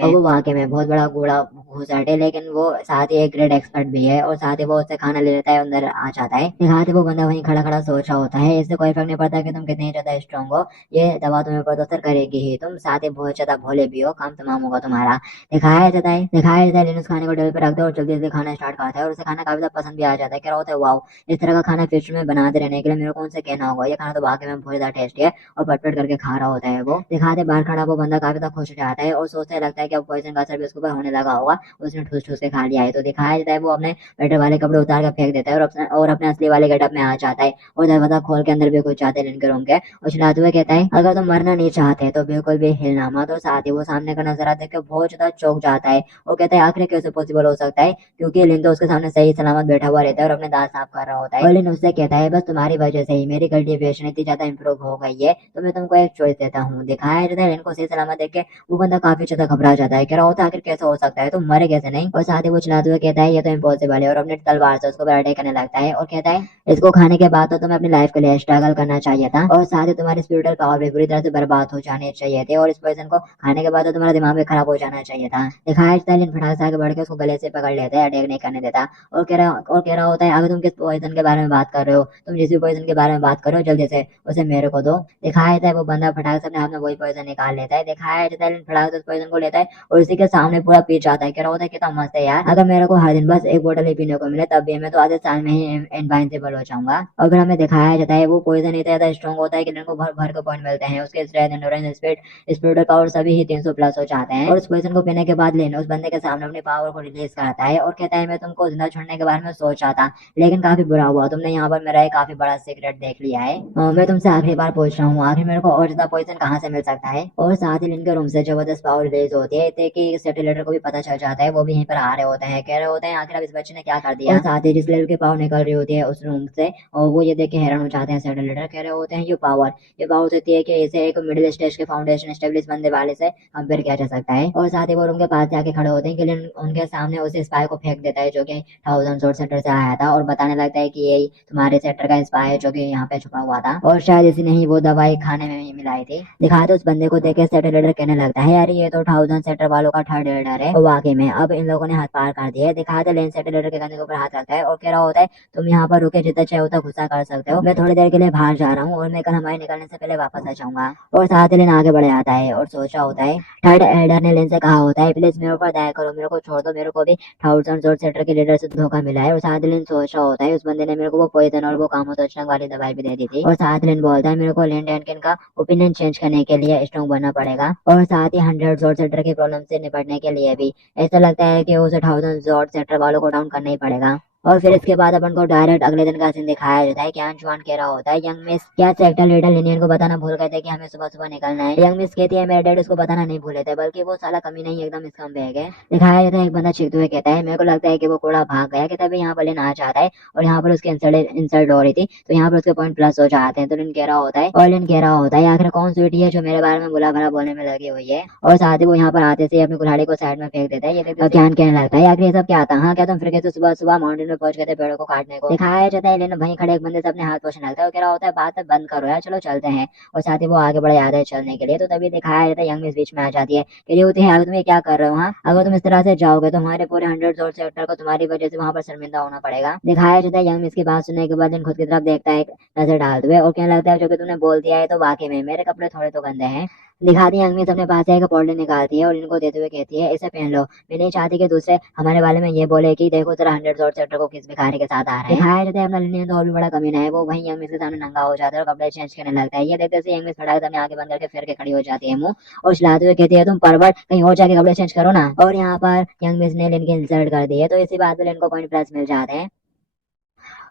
में बहुत बड़ा बूढ़ा घुसड़ है, लेकिन वो साथ ही एक ग्रेट एक्सपर्ट भी है। और साथ ही वो उससे खाना ले लेता है, अंदर आ जाता है। दिखाते वो बंदा वहीं खड़ा खड़ा सोच रहा होता है, इससे कोई फर्क नहीं पड़ता कि तुम कितनी ज्यादा स्ट्रॉन्ग हो, ये दवा तुम्हें ऊपर तो असर करेगी ही, तुम साथ ही बहुत ज्यादा भोले भी हो, काम तमाम होगा तुम्हारा। दिखाया जाता है लेन उस खाने को टेबल पर रख दो और जल्दी जल्दी खाना स्टार्ट करता है और उसे खाना काफी ज्यादा पसंद भी आ जाता है, कह रहा होता है वाओ, इस तरह का खाना फ्यूचर में बनाते रहने के लिए मेरे को उनसे कहना होगा, ये खाना तो वाकई में बहुत ज्यादा टेस्टी है। और पटपट करके खा रहा होता है वो। दिखाते बाहर खड़ा वो बंदा काफी ज्यादा खुश हो जाता है और सोचने लगता है कि अब पॉइजन का असर भी उसके ऊपर होने लगा होगा, उसने ठूस ठूस के खा लिया है। तो दिखाया जाता है वो अपने वेटर वाले कपड़े उतार कर फेंक देता है और अपने असली वाले गेटअप में आ जाता है और दरवाजा खोल के अंदर भी कुछ जाते हैं इनके रूम के और चिल्लाते हुए कहता है अगर तुम मरना नहीं चाहते तो बिल्कुल भी हिलना मत। और साथ ही वो सामने का नजारा देख के बहुत ज्यादा चौंक जाता है और कहता है आखिर कैसे पॉसिबल हो सकता है, क्योंकि लिन तो उसके सामने सही सलामत बैठा हुआ रहता है और अपने दांत साफ कर रहा होता है। और लिन उससे कहता है बस तुम्हारी वजह से ही मेरी कल्टीवेशन इतनी ज्यादा इंप्रूव हो गई है, तो मैं तुमको एक चॉइस देता हूँ। दिखाया जाता है लिन को सही सलामत देख के वो बंदा काफी ज्यादा घबरा जाता है, कह रहा होता है आखिर कैसे हो सकता है, तुम मरे कैसे नहीं। और साथ ही वो चिल्लाते हुए कहता है ये तो इम्पॉसिबल है और अपने तलवार से उसको अटैक करने लगता है और कहता है इसको खाने के बाद तो तुम्हें अपनी लाइफ के लिए स्ट्रगल करना चाहिए था और साथ ही तुम्हारी स्पिरिचुअल पावर भी पूरी तरह से बर्बाद हो जाने चाहिए थे और इस पॉइजन को खाने के बाद तो तुम्हारा दिमाग भी खराब हो जाना चाहिए था। दिखाया जाता है लिन फटाक से आगे बढ़ के उसको गले से पकड़ लेता है, अटैक नहीं करने देता और कह रहा होता है अगर तुम किस पॉइजन के बारे में बात कर रहे हो, तुम जिस भी पॉइजन के बारे में बात कर रहे हो जल्दी से उसे मेरे को दो। दिखाया जाता है वो बंदा फटाक से अपने हाथ में वही पॉइजन निकाल लेता है। दिखाया जाता है लिन फटाक से उस पॉइजन को लेता है और उसी के सामने पूरा पी जाता है। कह रहा होता है कितना मस्त है यार, अगर मेरे को हर दिन बस एक बोतल ही पीने को मिले तब भी मैं तो आधे साल में ही इनवाइंसिबल हो जाऊंगा। और फिर हमें दिखाया जाता है वो पॉइजन इतना ज्यादा स्ट्रॉन्ग होता है कि इनको भर भर के पॉइंट मिलते हैं, उसके strength endurance speed spiritual power सभी ही 300 प्लस हो जाते हैं। और उस पॉइजन को पीने के बाद लेन उस बंदे के सामने अपनी पावर को रिलीज करता है और कहता है मैं तुमको जिंदा छोड़ने के बारे में सोचा था लेकिन काफी बुरा हुआ, तुमने यहाँ पर मेरा एक काफी बड़ा सीक्रेट देख लिया है। मैं तुमसे आखिरी बार पूछ रहा हूँ आखिर मेरे को और ज्यादा पॉइजन कहाँ से मिल सकता है। और साथ ही लिन के रूम से जबरदस्त पावर रिलीज होती है इतने कि सेटेलाइटर को भी पता चल जाता है, वो भी यहीं पर आ रहे होते हैं, कह रहे होते हैं आखिर अब इस बच्चे ने क्या कर दिया। और साथ ही जिस लेवल की पावर निकल रही होती है उस रूम से और वो ये देख के हैरान हो जाते हैं सेटेलाइटर, कह रहे होते हैं ये पावर होती है कि इसे एक मिडिल स्टेज के फाउंडेशन स्टेब्लिश बनने वाले से कंपेयर किया जा सकता है। और साथ ही वो रूम के पास जाके खड़े होते हैं कि लिन उनके सामने उस स्पाई को फेंक देता है जो कि 1000 सेक्टर से आया था और बताने लगता है कि यही तुम्हारे सेक्टर का स्पाई है जो कि यहाँ पे छुपा हुआ था और शायद इसी ने ही वो दवाई खाने में ही मिलाई थी। दिखाते उस बंदे को देख के सेटेलाइटर कहने लगता है यार ये तो 1000 सेक्टर वालों का थर्ड एडर है और वाकई में अब इन लोगों ने हाथ पार कर दिया है। दिखाते लेन सेटेलाइटर के कंधे के ऊपर हाथ रखता है और कह रहा होता है तुम यहाँ पर रुके जितना चाहे उतना गुस्सा कर सकते हो, मैं थोड़ी देर के लिए बाहर जा रहा हूँ और मैं कल हमारे निकलने से पहले वापस आ जाऊंगा। और साथ ही लेन आगे बढ़ जाता है और सोचा होता है थर्ड एल्डर ने लेन से कहा होता है प्लीज मेरे ऊपर दया करो, मेरे को छोड़ दो, मेरे को भी 1000 सेक्टर के लीडर से धोखा मिला है। और साथ ही लेन सोचा होता है उस बंदे ने मेरे को वो पॉइजन और वो कामोत्तेजक वाली दवाई भी दे दी थी। और साथ लेन बोलता है मेरे को लेन डेनकिन का ओपिनियन चेंज करने के लिए स्ट्रॉन्ग बनना पड़ेगा और साथ ही 100 सेक्टर की प्रॉब्लम से निपटने के लिए भी ऐसा लगता है कि उसे 1000 सेक्टर वालों को डाउन करना ही पड़ेगा। और फिर इसके बाद अपन को डायरेक्ट अगले दिन का सीन दिखाया जाता है कि अंशुमान कह रहा होता है यंग मिस क्या सेक्टर लीडर लिनियन को बताना भूल गए थे कि हमें सुबह सुबह निकलना है। यंग मिस कहती है मेरे डैड उसको बताना नहीं भूले थे बल्कि वो साला कमी नहीं एकदम इसका बैग है। दिखाया जाता है एक बंदा चीखते हुए कहता है मेरे को लगता है कि वो कोड़ा भाग गया कि तभी यहाँ पर लिन आ जाता है और यहाँ पर उसकी इंसल्ट हो रही थी तो यहाँ पर उसके पॉइंट प्लस हो जाते हैं। तो लिन कह रहा होता है और लिन कह रहा होता है आखिर कौन स्वीटी है जो मेरे बारे में बुला भला बोलने में लगी हुई है। और साथ ही वो यहाँ पर आते से अपनी कुल्हाड़ी को साइड में फेंक देता है। ये ज्ञान कहने लगता है आखिर ये सब क्या था, हाँ क्या तुम फिर कहते सुबह सुबह माउंटेन में पहुंच गए थे पेड़ों को काटने को। दिखाया जाता है लेकिन वहीं खड़े एक बंदे से अपने हाथ पोछने लगता है और कह रहा होता है बात बंद करो यार चलो चलते हैं। और साथ ही वो आगे बढ़ जाता है चलने के लिए। तो तभी दिखाया जाता है यंग मिस बीच में आ जाती है, कह रही होती है आगे तुम ये क्या कर रहे हो, हाँ अगर तुम इस तरह से जाओगे तो हमारे पूरे 100 सेक्टर को तुम्हारी वजह से वहां पर शर्मिंदा होना पड़ेगा। दिखाया जाता है यंग मिस की बात सुनने के बाद इन खुद की तरफ देखता है नजर डालते हुए और कहने लगता है जो कि तुमने बोल दिया है तो वाकई में मेरे कपड़े थोड़े तो गंदे हैं। दिखाती है अंग्रेज अपने पास से एक पॉलिथीन निकालती है और इनको देते हुए कहती है इसे पहन लो, मैं नहीं चाहती कि दूसरे हमारे बारे में ये बोले कि देखो जरा 100 सेक्टर को किस भिखारी के साथ आ रहा है। दिखाया जाता है अपना लिनियन तो और भी बड़ा कमीना है, वो वहीं अंग्रेज के सामने नंगा हो जाता है और कपड़े चेंज करने लगता है। ये देखते से अंग्रेज फटाक से अपने आगे बंद करके फिर के खड़ी हो जाती है मुंह और चिल्लाते हुए कहती है तुम परवट कहीं और जाके कपड़े चेंज करो ना। और यहाँ पर यंग मिस ने लिन की इंसल्ट कर दी है तो इसी बात पर लिन को पॉइंट प्लस मिल जाते हैं।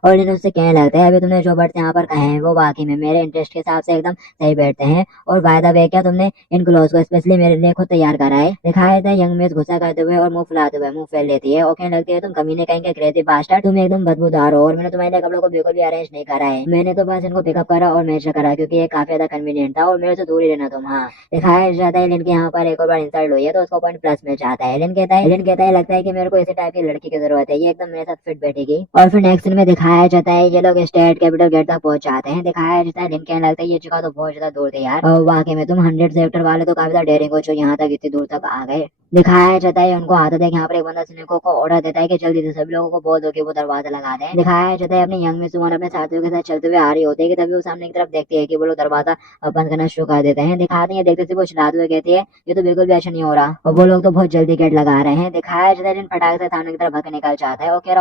और लिन उससे कहने लगता है अभी तुमने जो वर्ड्स यहाँ पर कहे हैं वो वाकई में मेरे इंटरेस्ट के हिसाब से एकदम सही बैठते हैं और बाय द वे क्या तुमने इन क्लोज को स्पेशली मेरे लिए खुद तैयार करा है। दिखाया जाता है यंग मिस गुस्सा करते हुए और मुंह फुलाते हुए मुंह फेर लेती है और कहने लगती है तुम कमीने कहेंगे क्रेजी बास्टर्ड, तुम एकदम बदबूदार हो और मैंने तुम्हारे लिए कपड़ों को बिल्कुल भी अरेंज नहीं करा है, मैंने तो बस इनको पिकअप करा और मेजर करा क्योंकि ये काफी ज्यादा कन्वीनियंट था और मेरे से दूर ही रहना तुम। हाँ दिखाया जाता है लिन के यहाँ पर एक और बार इंसल्ट हुई है तो उसको पॉइंट प्लस मिल जाता है। लिन कहता है लगता है कि मेरे को इसी टाइप की लड़की की जरूरत है, ये एकदम मेरे साथ फिट बैठेगी। और फिर नेक्स्ट सीन में दिखाया जाता है ये लोग स्टेट कैपिटल गेट तक पहुंच जाते हैं। दिखाया जाता है लिन कहने लगता है ये जगह तो बहुत ज्यादा दूर थी यार और वाकई में तुम 100 सेक्टर वाले तो काफी ज्यादा डेयरिंग हो जो यहाँ तक इतनी दूर तक आ गए। दिखाया जाता है उनको आदत है कि यहाँ पर एक बंदा सुनिको को ऑर्डर देता है कि जल्दी से सभी लोगों को बोल दो कि वो दरवाजा लगा दें। दिखाया जाता है अपनी यंग मिस वुमन अपने साथियों के साथ चलते हुए आ रही होती है कि तभी वो सामने की तरफ देखती है कि वो लोग दरवाजा बंद करना शुरू कर देते हैं। दिखाते हैं देखते से वो चिल्लाते हुए कहती है ये तो बिल्कुल भी अच्छा नहीं हो रहा, और वो लोग तो बहुत जल्दी गेट लगा रहे हैं। दिखाया जाता है जिन फटाक से सामने की तरफ भाग के निकल जाता है और कह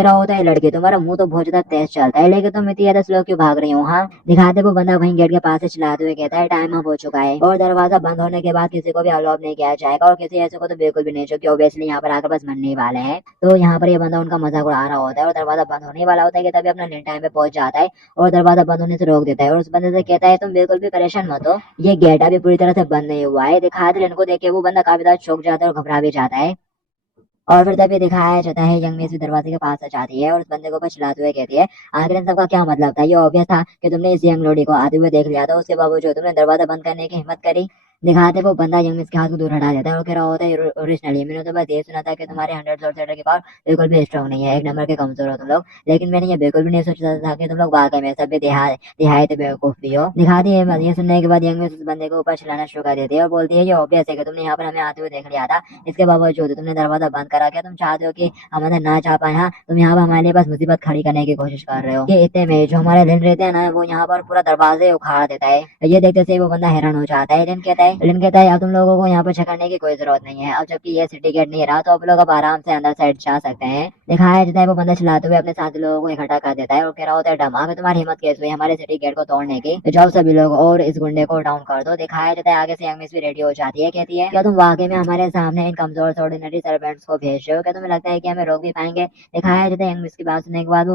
रहा होता है लड़की तुम्हारा मुंह तो बहुत ज्यादा तेज चलता है, लेकिन तुम इतनी ज्यादा स्लो क्यों भाग रही हो। हाँ, दिखाते वो बंदा वहीं गेट के पास से चिल्लाते हुए कहता है टाइम अप हो चुका है और दरवाजा बंद होने के बाद किसी को भी अलाउ नहीं किया जाएगा, और किसी ऐसे को तो बिल्कुल भी नहीं जो कि ऑब्वियसली यहाँ पर आकर बस मरने वाले हैं। तो यहाँ पर ये बंदा उनका मजाक उड़ा रहा होता है और दरवाजा बंद होने वाला होता है कि तभी अपना टाइम पे पहुंच जाता है और दरवाजा बंद होने से रोक देता है और उस बंदे से कहता है तुम बिल्कुल भी परेशान मत हो, ये गेट अभी पूरी तरह से बंद नहीं हुआ है। दिखाते इनको देख के वो बंदा काफी ज्यादा चौंक जाता है और घबरा भी जाता है। और फिर तभी दिखाया जाता है यंग मिस भी दरवाजे के पास आ जाती है और उस बंदे को ऊपर चिल्लाते हुए कहती है आखिर इन सबका क्या मतलब था, ये ऑब्वियस था कि तुमने इस यंग लोडी को आते हुए देख लिया था, उसके बावजूद तुमने दरवाजा बंद करने की हिम्मत करी। दिखाते वो बंदा यंग मिस के हाथ को दूर हटा देता है और कह रहा होता है ओरिजिनली मैंने तो बस ये सुना था कि तुम्हारे 100 की पावर बिल्कुल भी स्ट्रॉन्ग नहीं है, एक नंबर के कमजोर हो तुम लोग, लेकिन मैंने ये बिल्कुल भी नहीं सोचा था कि तुम लोग वाकई में सब भी दिहायत बेवकूफ भी हो। दिखाती है ये सुनने के बाद यंग मिस उस बंदे को ऊपर चिल्लाना शुरू कर देती है और बोलती है ये ऑब्वियस है कि तुमने यहाँ पर हमें आते हुए देख लिया था, इसके बावजूद तुमने दरवाजा बंद करा, क्या तुम चाहते हो कि हम अंदर ना जा पाए। हाँ, तुम यहाँ पर हमारे लिए बस मुसीबत खड़ी करने की कोशिश कर रहे हो। ये इतने में जो हमारे लिन रहते हैं ना वो यहाँ पर पूरा दरवाजे उखाड़ देता है। ये देखते से वो बंदा हैरान हो जाता है। लिन कहता है अब तुम लोगों को यहाँ पर छकड़ने की कोई जरूरत नहीं है, अब जबकि ये सिटी गेट नहीं रहा तो अब लोग अब आराम से अंदर साइड जा सकते हैं। दिखाया जाता है वो बंदा चलाते हुए अपने साथी लोगों को इकट्ठा कर देता है और कह रहा होता है डमा में तुम्हारी हिम्मत कैसे हुई हमारे सिटी गेट को तोड़ने की, तो जाओ सभी लोग और इस गुंडे को डाउन कर दो। दिखाया जाता है आगे से यंग मिस भी रेडी हो जाती है, कहती है क्या तुम वाकई में हमारे सामने इन कमजोर से ऑर्डिनरी सर्वेंट्स को भेज रहे हो, क्या तुम्हें लगता है कि हमें रोक भी पाएंगे। दिखाया जाता है यंग मिस की बात सुनने के बाद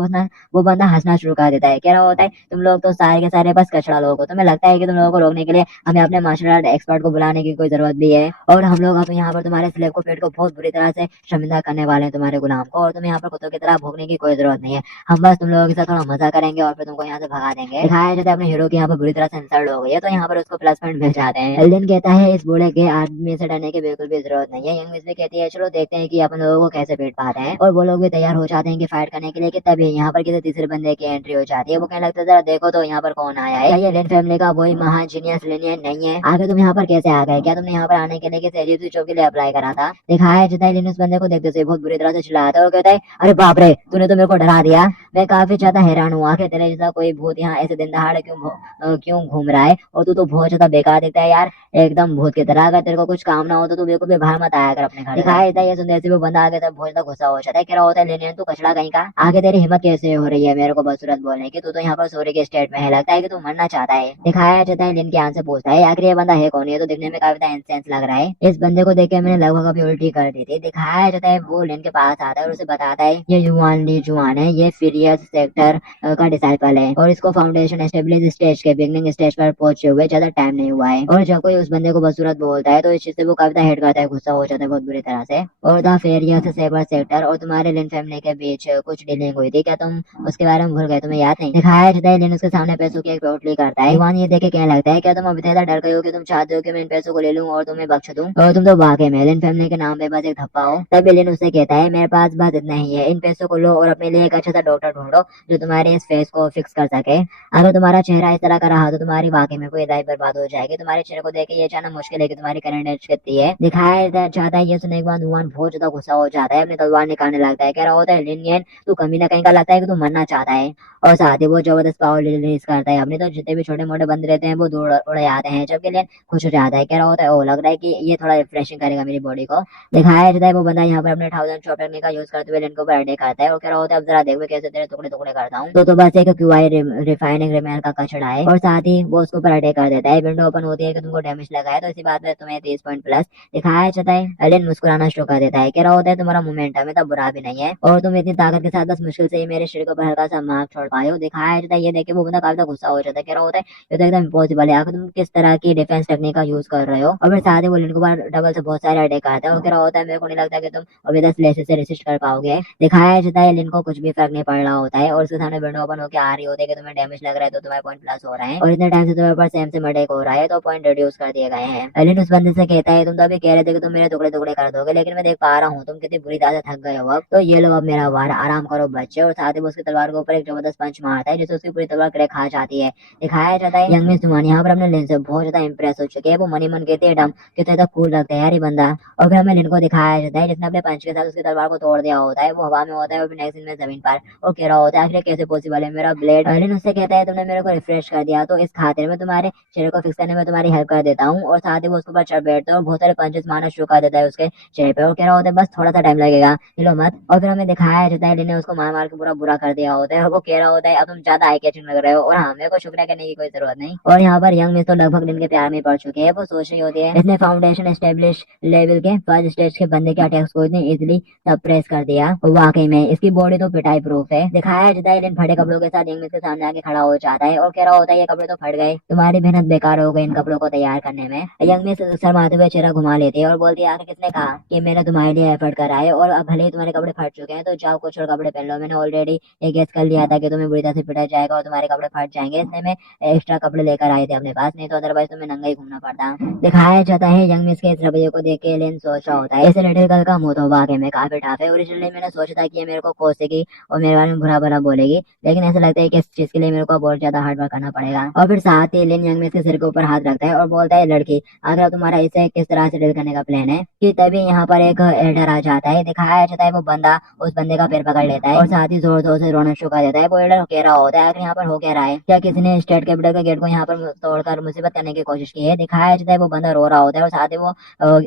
वो बंदा हंसना शुरू कर देता है, कह रहा होता है तुम लोग तो सारे के सारे बस कचड़ा लोग हो, तुम्हें लगता है कि तुम लोगों को रोकने के लिए हमें अपने मार्शल आर्ट एक्सपर्ट को बुलाने की कोई जरूरत भी है, और हम लोग अब यहाँ पर तुम्हारे स्लेव को पेट को बहुत बुरी तरह से शर्मिंदा करने वाले हैं तुम्हारे गुलाम को, और तुम्हें यहाँ पर कुत्तों की तरह भोगने की कोई जरूरत नहीं है, हम बस तुम लोगों के साथ थोड़ा मजा करेंगे और फिर तुमको यहाँ से भगा देंगे। दिखाया जाता है अपने हीरो की यहाँ पर बुरी तरह से इंसल्ट हो गई है, तो यहाँ पर उसको प्लस पॉइंट मिल जाते हैं। एल्डन कहता है इस बूढ़े के आदमी से डरने की बिल्कुल भी जरूरत नहीं है। यंग मिस भी कहती है चलो देखते हैं कि अपन लोगों को कैसे पीट पाते हैं, और वो लोग भी तैयार हो जाते हैं कि फाइट करने के लिए, कि तभी यहाँ पर किसी तीसरे बंदे की एंट्री हो जाती है। वो कहने लगता है जरा देखो तो यहाँ पर कौन आया है, क्या ये लिन फैमिली का वही महान जीनियस लिनियन नहीं है, आगे तुम यहाँ पर कैसे आ गए, क्या तुमने यहाँ पर आने के लिए किसी अजीब सी जॉब के लिए अप्लाई करा था। दिखाया जाता है लिन उस बंदे को देखते से बहुत बुरी तरह से चिल्लाता है और कहता है अरे बाप रे तूने तो मेरे को डरा दिया, मैं काफी ज्यादा हैरान हुआ कि तेरे जैसा कोई भूत यहाँ ऐसे दिन दहाड़े क्यों घूम रहा है, और तू तो बहुत ज्यादा बेकार दिखता है यार, एकदम भूत की तरह। अगर तेरे को कुछ काम ना हो तो तू बिल्कुल भी बाहर मत आया कर अपने घर। दिखाया जाता है ये सुनते से वो बंदा आगे तक बहुत ज्यादा गुस्सा हो जाता है, कह रहा होता है लेने तू कचड़ा कहीं का, आगे तेरी हिम्मत कैसे हो रही है मेरे को बदसूरत बोलने की, तू तो यहाँ पर सोरे के स्टेट में है, लगता है कि तू मरना चाहता है। दिखाया जाता है लिन के आंसर पूछता है आखिर ये बंदा है कौन, ये तो दिखने में काफी इंसेंस लग रहा है, इस बंदे को देख के मैंने लगभग अभी उल्टी कर दी थी। दिखाया जाता है वो लिन के पास आता है और उसे बताता है ये युआन ली जुआन है, ये फिरियस सेक्टर का डिसाइपल है और इसको फाउंडेशन एस्टेब्लिश स्टेज के बिगनिंग स्टेज पर पहुंचे हुए ज्यादा टाइम नहीं हुआ है, और जब कोई उस बंदे को बदसूरत बोलता है तो इस चीज से वो कविता हेट करता है, गुस्सा हो जाता है बहुत बुरी तरह से। और द फेरियस सेबर सेक्टर और तुम्हारे लिन फैमिली के बीच कुछ डीलिंग हुई थी, क्या तुम उसके बारे में भूल गए, तुम्हें याद नहीं। दिखाया जाता है लिन उसके सामने पैसों की एक पोटली करता है। युवान ये देख के कहने लगता है क्या तुम अभी ज्यादा डर गए हो कि तुम चाहते हो कि मैं इन पैसों को ले लूं और तुम्हें बख्श दूं, और तुम तो वाकई में लिन फैमिली के नाम पे बस एक धप्पा हो। तब लिन उससे कहता है मेरे पास बस इतना ही है, इन पैसों को लो और अपने लिए एक अच्छा सा डॉक्टर ढूंढो जो तुम्हारे इस फेस को फिक्स कर सके, अगर तुम्हारा चेहरा इस तरह का रहा तो तुम्हारी वाकई में पूरी लाइफ बर्बाद हो जाएगी, तुम्हारे चेहरे को देख के ये जानना मुश्किल है कि तुम्हारी करंट एज कितनी है। दिखाया जाता है ये सुनने के बाद युवान बहुत ज्यादा गुस्सा हो जाता है, अपनी तलवार निकालने लगता है, कह रहा होता है लिनियन तू कमी ना कहीं का लगता है कि तू मरना चाहता है, और साथ ही वो जबरदस्त पावर रिलीज करता है अपने, तो जितने भी छोटे मोटे बंदे रहते हैं वो दूर उड़ जाते हैं, जबकि लियन खुश हो जाता है, कह रहा होता है ओ लग रहा है कि ये थोड़ा रिफ्रेशिंग करेगा मेरी बॉडी को। दिखाया जाता है वो बंदा यहाँ पर अपने 1000 टेक्निक का यूज करते हुए लियन को बर्थडे करता है और कह रहा होता है अब जरा देख मैं कैसे तेरे टुकड़े टुकड़े करता हूँ, तो बस एक क्यूआई रिफाइनिंग रिमेल का कचड़ा है, और साथ ही वो उसको बर्थडे कर देता है। विंडो ओपन होती है कि तुमको डैमेज लगा है तो इसी बात में तुम्हें 30 पॉइंट प्लस। दिखाया जाता है एलियन मुस्कुराना शुरू कर देता है, कह रहा होता है तुम्हारा मोमेंटम इतना बुरा भी नहीं है और तुम इतनी ताकत के साथ बस मुश्किल से ही मेरे शरीर के ऊपर हल्का सा मार्क छोड़ पाए हो। दिखाया जाता है ये देख के वो बंदा काफी ज्यादा गुस्सा हो जाता है, कह रहा होता है ये तो एकदम इम्पॉसिबल है, आखिर तुम किस तरह की डिफेंस टेक्निक का यूज कर रहे हो, और फिर साथ ही वो लिन को बार डबल से बहुत सारे अटैक आता है और कह रहा होता है मेरे को नहीं लगता कि तुम अभी 10 लेसेस से रेसिस्ट कर पाओगे। दिखाया जाता है लिन को कुछ भी फर्क नहीं पड़ रहा होता है और उसके सामने विंडो ओपन होकर आ रही होती है कि तुम्हें डैमेज लग रहा है तो तुम्हारे पॉइंट प्लस हो रहे हैं, और इतने टाइम से तुम्हारे पास सेम से अटैक हो रहा है तो पॉइंट रिड्यूस कर दिए गए हैं। एलिन उस बंदे से कहता है तुम तो अभी कह रहे थे कि तुम मेरे टुकड़े टुकड़े कर दोगे, लेकिन मैं देख पा रहा हूँ तुम कितनी बुरी तरह से थक गए हो, अब तो ये लो अब मेरा वार, आराम करो बच्चे, और साथ ही वो उसकी तलवार के ऊपर एक जबरदस्त पंच मारता है जिससे उसकी पूरी तलवार क्रैक खा जाती है। दिखाया जाता है यंग मिस धुमान यहाँ पर अपने लिन से बहुत ज्यादा इंप्रेस हो चुके हैं। वो मनी मन कहते हैं डम कितना ज्यादा कूल लगता है यार ये बंदा। और फिर हमें लिन को दिखाया जाता है जिसने अपने पंच के साथ उसकी तलवार को तोड़ दिया होता है। वो हवा में होता है और फिर नेक्स्ट सीन में जमीन पर और कह रहा होता है आखिर कैसे पॉसिबल है मेरा ब्लेड। लिन उससे कहता है तुमने मेरे को रिफ्रेश कर दिया तो इस खातिर में तुम्हारे चेहरे को फिक्स करने में तुम्हारी हेल्प कर देता हूँ। और साथ ही वो उसके ऊपर चढ़ बैठता है और बहुत सारे पंचेस मारना शुरू कर देता है उसके चेहरे पे और कह रहा होता है बस थोड़ा सा टाइम लगेगा हिलो मत। और फिर हमें दिखाया जाता है लिन ने उसको मार मार के पूरा बुरा कर दिया होता है और वो कह रहा होता है अब तुम ज्यादा आई कैचिंग लग रहे हो और हाँ मेरे को शुक्रिया करने की कोई जरूरत नहीं। और यहाँ पर यंग मिस तो लगभग लिन के प्यार में पड़ चुके हैं। वो सोच रही होती है इसने फाउंडेशन एस्टेब्लिश लेवल के फर्स्ट स्टेज के बंदे के अटैक्स को इतनी इजिली सप्रेस कर दिया। वाकई में इसकी बॉडी तो पिटाई प्रूफ है। दिखाया जाता है लिन फटे कपड़ों के साथ यंग मिस के सामने आके खड़ा हो जाता है और कह रहा होता है ये कपड़े तो फट गए तुम्हारी मेहनत बेकार हो गई इन कपड़ों को तैयार करने में। यंग मिस शर्माते हुए चेहरा घुमा लेती है और बोलती है आखिर किसने कहा कि मैंने तुम्हारे लिए एफर्ट करा है और अब भले ही तुम्हारे कपड़े फट चुके हैं तो जाओ कुछ और कपड़े पहन लो। मैंने ऑलरेडी ये गेस कर लिया था कि तुम्हें बुरी तरह से पिटा जाएगा और तुम्हारे कपड़े फट जाएंगे इसलिए मैं एक्स्ट्रा कपड़े लेकर आए थे अपने पास नहीं तो अदरवाइज तुम्हें नंगा ही घूमना पड़ता। दिखाया जाता है यंग मिस के इस रवैये को देख के लिन सोच रहा होता है इस लिटिल गर्ल का मुंह तो वाकई में काफी टफ है। ओरिजिनली मैंने सोचा था कि ये मेरे को कोसेगी और मेरे बारे में बुरा भला बोलेगी लेकिन ऐसा लगता है कि इस चीज के लिए मेरे को बहुत ज्यादा हार्ड वर्क करना पड़ेगा। और फिर साथ ही लिन यंग मिस के सिर के ऊपर हाथ रखता है और बोलता है लड़की अगर तुम्हारा इसे किस तरह से डील करने का प्लान है कि तभी यहाँ पर एक एल्डर आ जाता है। दिखाया जाता है वो बंदा उस बंदे का पैर पकड़ लेता है और साथ ही जोर जोर से रोना शुरू कर देता है। वो एल्डर कह रहा होता है आखिर यहाँ पर हो क्या रहा है क्या किसी ने स्टेट कैपिटल के गेट को यहाँ पर तोड़कर मुसीबत करने की कोशिश की है। दिखाया जाता है वो बंदा रो रहा होता है और साथ ही वो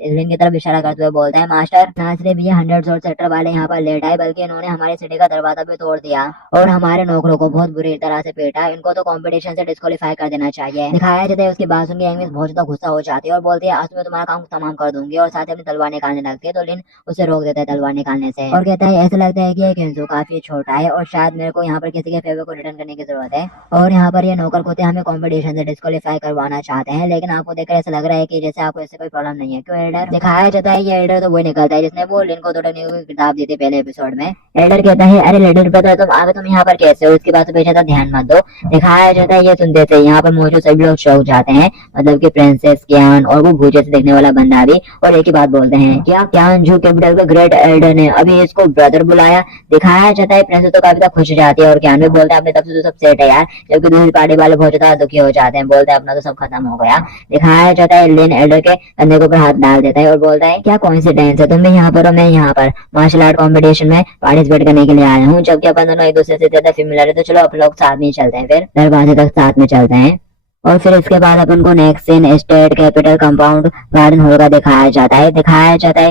लिन की तरफ इशारा करते हुए बोलता है मास्टर ना सिर्फ ये 100 सेक्टर वाले यहाँ पर लेट आए बल्कि इन्होंने हमारे सिटी का दरवाजा भी तोड़ दिया और हमारे नौकरों को बहुत बुरी तरह से पीटा। इनको तो कंपटीशन से डिस्क्वालीफाई कर देना चाहिए। दिखाया जाता है उसकी बात सुन के यंग मिस बहुत ज्यादा गुस्सा हो जाती है और बोलती है आज मैं तुम्हारा काम तमाम कर दूंगी और साथ ही अपनी तलवार निकालने लगती है। तो लिन उसे रोक देता है तलवार निकालने से और कहता है ऐसा लगता है कि ये केंजो काफी छोटा है और शायद मेरे को यहाँ पर किसी के फेवर को रिटर्न करने की जरूरत है और यहाँ पर ये नौकर कुत्ते हमें कंपटीशन से डिस्क्वालीफाई करवाना चाहते हैं लेकिन आपको देखकर ऐसा लग रहा है कि जैसे आपको इससे कोई प्रॉब्लम नहीं है क्यों एल्डर। दिखाया जाता है ये एल्डर तो वही निकलता है जिसने वो लिन को तोड़ने की किताब दी थी पहले एपिसोड में। एल्डर कहता है अरे लेडर पता तुम आगे तुम यहाँ पर कैसे हो इसकी बात पे ज्यादा ध्यान मत दो। दिखाया जाता है ये सुनते थे यहाँ पर मौजूद सभी लोग चौंक जाते हैं मतलब कि प्रिंसेस क्यान और वो भूजे से देखने वाला बंदा भी और एक ही बात बोलते हैं क्या क्यान जो कैपिटल का ग्रेट एल्डर ने अभी इसको ब्रदर बुलाया। दिखाया जाता है प्रिंसेस तो काफी खुश हो जाती है और क्यान भी बोलता है अपने तब से तो सब सेट है यार जबकि दूसरी पार्टी वाले बहुत ज्यादा दुखी हो जाते हैं बोलते हैं अपना तो सब खत्म हो गया। दिखाया जाता है लिन एल्डर के कंधे के ऊपर हाथ डाल देता है और बोलता है क्या कोइंसिडेंस है तुम भी यहाँ पर हो मैं यहाँ पर मार्शल आर्ट कॉम्पिटिशन में पार्टिसिपेट करने के लिए आया हूँ जबकि अपन दोनों एक दूसरे से ज्यादा फेमिलियर है तो चलो अपन लोग साथ में ही चलते हैं फिर दरवाजे तक साथ में चलते हैं। और फिर इसके बाद अपन को next scene state capitol compound garden hall का दिखाया जाता है।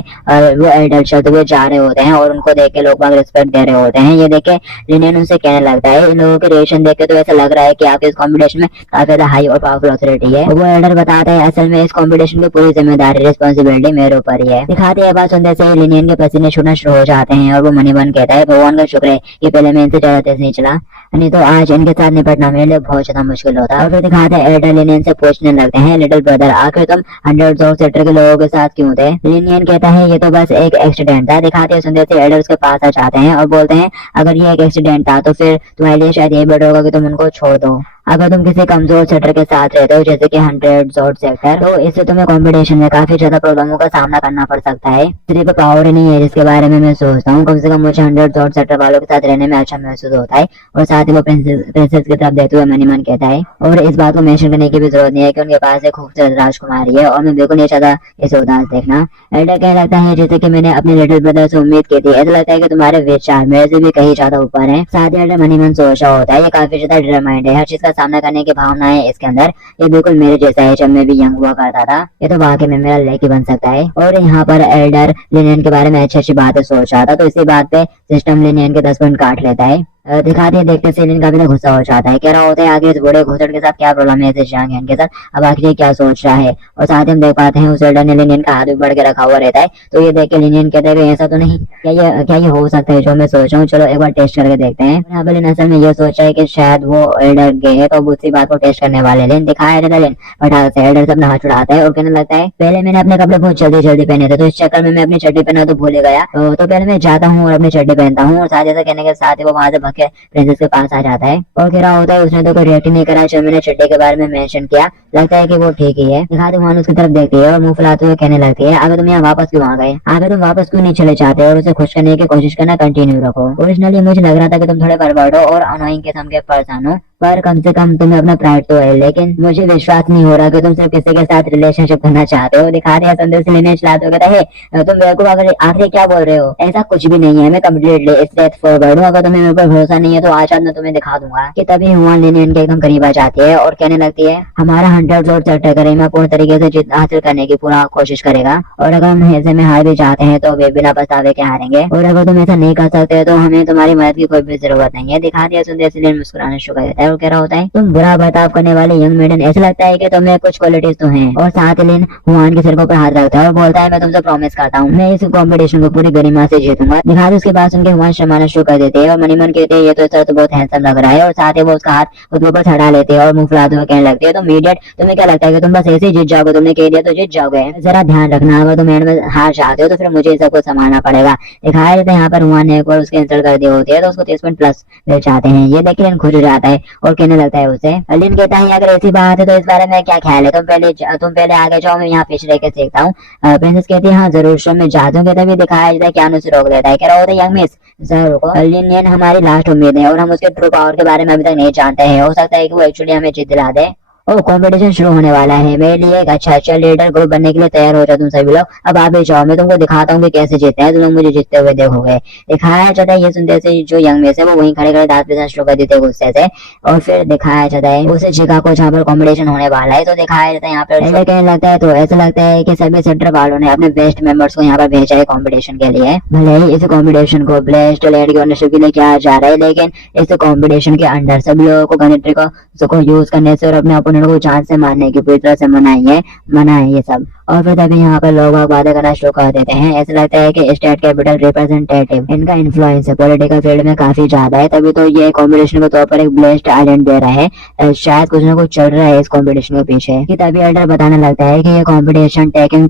वो एल्डर चलते हुए जा रहे होते हैं और उनको देख के लोग बाग रिस्पेक्ट दे रहे होते हैं। ये देख के लिनियन उनसे कहने लगता है इन लोगों के रिएक्शन देख के तो ऐसा लग रहा है कि आपके इस कॉम्पिटिशन में काफी ज्यादा हाई और पावरफुल अथॉरिटी है। वो एल्डर बताता है असल में इस कॉम्पिटिशन की पूरी जिम्मेदारी रिस्पॉन्सिबिलिटी मेरे ऊपर ही है। दिखाते हैं बात सुनते से लिनियन के पसीने छूटना शुरू हो जाते हैं और वो मनीवन कहता है भगवान का शुक्र है कि पहले मैं इनसे ज्यादा तेज नहीं चला नहीं तो आज इनके साथ निपटना मेरे लिए बहुत ज्यादा मुश्किल होता। और फिर दिखाते हैं एल्डर लिनियन से पूछने लगते हैं लिटिल ब्रदर आखिर तुम 100 सेक्टर के लोगों के साथ क्यों थे। लिनियन कहता है ये तो बस एक एक्सीडेंट था। दिखाते हैं सुनते से एल्डर उसके पास आ जाते हैं और बोलते हैं अगर ये एक एक्सीडेंट था तो फिर तुम्हारे लिए शायद ये बेटर होगा कि तुम उनको छोड़ दो। अगर तुम किसी कमजोर सेक्टर के साथ रहते हो जैसे कि 100 सेक्टर तो इससे तुम्हें कंपटीशन में काफी ज्यादा प्रॉब्लमों का सामना करना पड़ सकता है। सिर्फ पावर नहीं है जिसके बारे में मैं सोचता हूँ कम से कम मुझे 100 सेक्टर वालों के साथ रहने में अच्छा महसूस होता है। और साथ ही वो प्रिंसेस की तरफ देखते हुए मनीमन कहता है और इस बात को मेंशन करने की भी जरूरत नहीं है कि उनके पास एक खूबसूरत राजकुमारी है और मैं बिल्कुल नहीं चाहता इसे उदास देखना। एल्डर कहने लगता है जैसे कि मैंने अपने लिटिल ब्रदर से उम्मीद की थी ऐसा लगता है कि तुम्हारे विचार मेरे से भी कहीं ज्यादा ऊपर है। साथ ही एल्डर मनीमन सोच रहा होता है ये काफी ज्यादा डिटरमाइंड है हर चीज का सामना करने की भावनाएं इसके अंदर ये बिल्कुल मेरे जैसा है जब मैं भी यंग हुआ करता था। ये तो वाकई में मेरा लड़की बन सकता है। और यहाँ पर एल्डर लिनियन के बारे में अच्छी अच्छी बातें सोच रहा था तो इसी बात पे सिस्टम लिनियन के 10 पॉइंट काट लेता है। दिखाते हैं देखते से लिन का भी गुस्सा हो जाता है कह रहा होता है आगे इस बूढ़े घुसड़ के साथ क्या प्रॉब्लम है इस जांग के साथ अब आखिर ये क्या सोच रहा है। और साथ ही हम देख पाते हैं उस एल्डर ने लिनियन का हाथ भी बढ़ के रखा हुआ रहता है तो ये देख के लिनियन कहते हैं ऐसा तो नहीं क्या ये हो सकता है जो मैं सोच रहा हूँ चलो एक बार टेस्ट करके देखते हैं। यहाँ पर लिन असल में ये सोचा है कि शायद वो एल्डर गे है तो उसी बात को टेस्ट करने वाले लिन दिखाया रहता है लिन फटाक से एल्डर से अपना हाथ छुड़ाता है और कहने लगता है पहले मैंने अपने कपड़े बहुत जल्दी पहने थे तो इस चक्कर में मैं अपनी चड्डी पहना तो भूल गया तो पहले मैं जाता हूँ और अपनी चड्डी पहनता हूँ। और साथ ऐसा कहने के साथ ही वो वहां से भाग के प्रिंसेस के पास आ जाता है और कह रहा होता है उसने तो कोई रिएक्ट नहीं करा जब मैंने चिट्ठी के बारे में मेंशन किया, लगता है कि वो ठीक ही है। दिखाते हुआन उसकी तरफ देखती है और मुंह फुलाते हुए कहने लगती है आगे तुम यहाँ वापस क्यों आ गए, आगे तुम वापस क्यों नहीं चले जाते और उसे खुश करने की कोशिश करना कंटिन्यू रखो। ओरिजिनली मुझे लग रहा था कि तुम थोड़े परवर्ड हो और अनोइंग किस्म के पर्सन हो, पर कम से कम तुम्हें अपना प्राइड तो है, लेकिन मुझे विश्वास नहीं हो रहा कि तुम सिर्फ किसी के साथ रिलेशनशिप करना चाहते हो। दिखा दिया संदेश लेने चलाते हो, कहता है तुम मेरे को अगर आखिर क्या बोल रहे हो, ऐसा कुछ भी नहीं है, मैं कम्प्लीटली स्ट्रेट फॉरवर्ड हूँ, अगर तुम्हें मेरे ऊपर भरोसा नहीं है तो आज मैं तुम्हें दिखा दूंगा। कि तभी हुआन लिनियन के एकदम करीब आ जाती है और कहने लगती है हमारा 100 जोड़ चैप्टर करीमा पूर्ण तरीके से जीत हासिल करने की पूरा कोशिश करेगा और अगर हम ऐसे में हार भी जाते हैं तो वे बिना पछतावे के हारेंगे और अगर तुम ऐसा नहीं कर सकते तो हमें तुम्हारी मदद की कोई भी जरूरत नहीं है। दिखा दिया सुंदर लिनियन मुस्कुराना शुरू कर देता है और कह रहा होता है तुम बुरा बर्ताव करने वाली यंग मेडन, ऐसा लगता है कि तुम्हें कुछ क्वालिटीज तो हैं। और साथ ही लिन हुआन के सिर को पर हाथ रखता है और बोलता है मैं तुमसे प्रॉमिस करता हूँ मैं इस कॉम्पिटिशन को पूरी गरिमा से जीतूंगा। दिखा उसके बाद सुनकर हुआन शर्माना शुरू कर देते हैं और मनीमन कहते हैं ये तो सर तो बहुत हैंडसम लग रहा है और साथ ही वो उसका हाथ उसके ऊपर चढ़ा लेते हैं और मुंह फुलाते हुए कहने लगते हैं तुम इडियट, तुम्हें क्या लगता है कि तुम बस ऐसे ही जीत जाओगे, तुमने कह दिया तो जीत जाओगे, जरा ध्यान रखना अगर तुम एंड में हार जाते हो तो फिर मुझे सबको संभालना पड़ेगा। दिखाया जाता है यहाँ पर हुआन ने एक बार उसके इंसल्ट कर दी होती है तो उसको 30 पॉइंट प्लस मिल जाते हैं। ये देखिए खुश हो जाता है और कहने लगता है उसे, लिन कहता है अगर ऐसी बात है तो इस बारे में क्या ख्याल है, तुम पहले आगे जाओ, मैं यहाँ पीछे रह के सीखता हूँ। प्रिंसेस कहती है हाँ जरूर श्रम में जाता हूँ। तभी दिखाया जाता है क्या उसे रोक देता है, कह रहा होता है यंग मिस जरूर को लिनियन हमारी लास्ट उम्मीद है और हम उसके ट्रू पावर के बारे में अभी तक नहीं जानते हैं, हो सकता है कि वो एक्चुअली हमें जीत दिला दे। ओ कंपटीशन शुरू होने वाला है, मेरे लिए एक अच्छा लीडर ग्रुप बनने के लिए तैयार हो जाओ तुम सभी लोग, अब आप भी जाओ, मैं तुमको दिखाता हूँ कि कैसे जीतते हैं, तुम लोग मुझे जीतते हुए देखोगे। दिखाया जाता है ये सुनते से जो यंग में से वो वहीं खड़े खड़े दांत पिसना शुरू कर देते हैं गुस्से से और फिर दिखाया जाता है उसे शिकागो जहाँ पर कॉम्पिटिशन होने वाला है। तो दिखाया जाता है यहाँ पर कहने लगता है तो ऐसा लगता है कि सभी सेंटर वालों ने अपने बेस्ट मेंबर्स को यहाँ पर भेजा है कॉम्पिटिशन के लिए। भले ही इस कॉम्पिटिशन को बेस्ट लेड की ओनरशिप के लिए किया जा रहा है, लेकिन इस कॉम्पिटिशन के अंदर सभी लोगों को गणित्री को यूज करने से और अपने अपोनेंट को जान से मारने की पूरी तरह से मना है ये सब। और फिर तभी यहाँ पर लोग बातें करना शुरू कर देते हैं। ऐसा लगता है कि स्टेट कैपिटल रिप्रेजेंटेटिव इनका इन्फ्लुएंस पॉलिटिकल फील्ड में काफी ज्यादा है, तभी तो ये कॉम्पिटिशन के तौर पर एक ब्लेस्ड आइलैंड दे रहे हैं। शायद कुछ ना कुछ चल रहा है इस कॉम्पिटिशन के पीछे। कि तभी एल्डर बताने लगता है कि ये कॉम्पिटिशन टेकिंग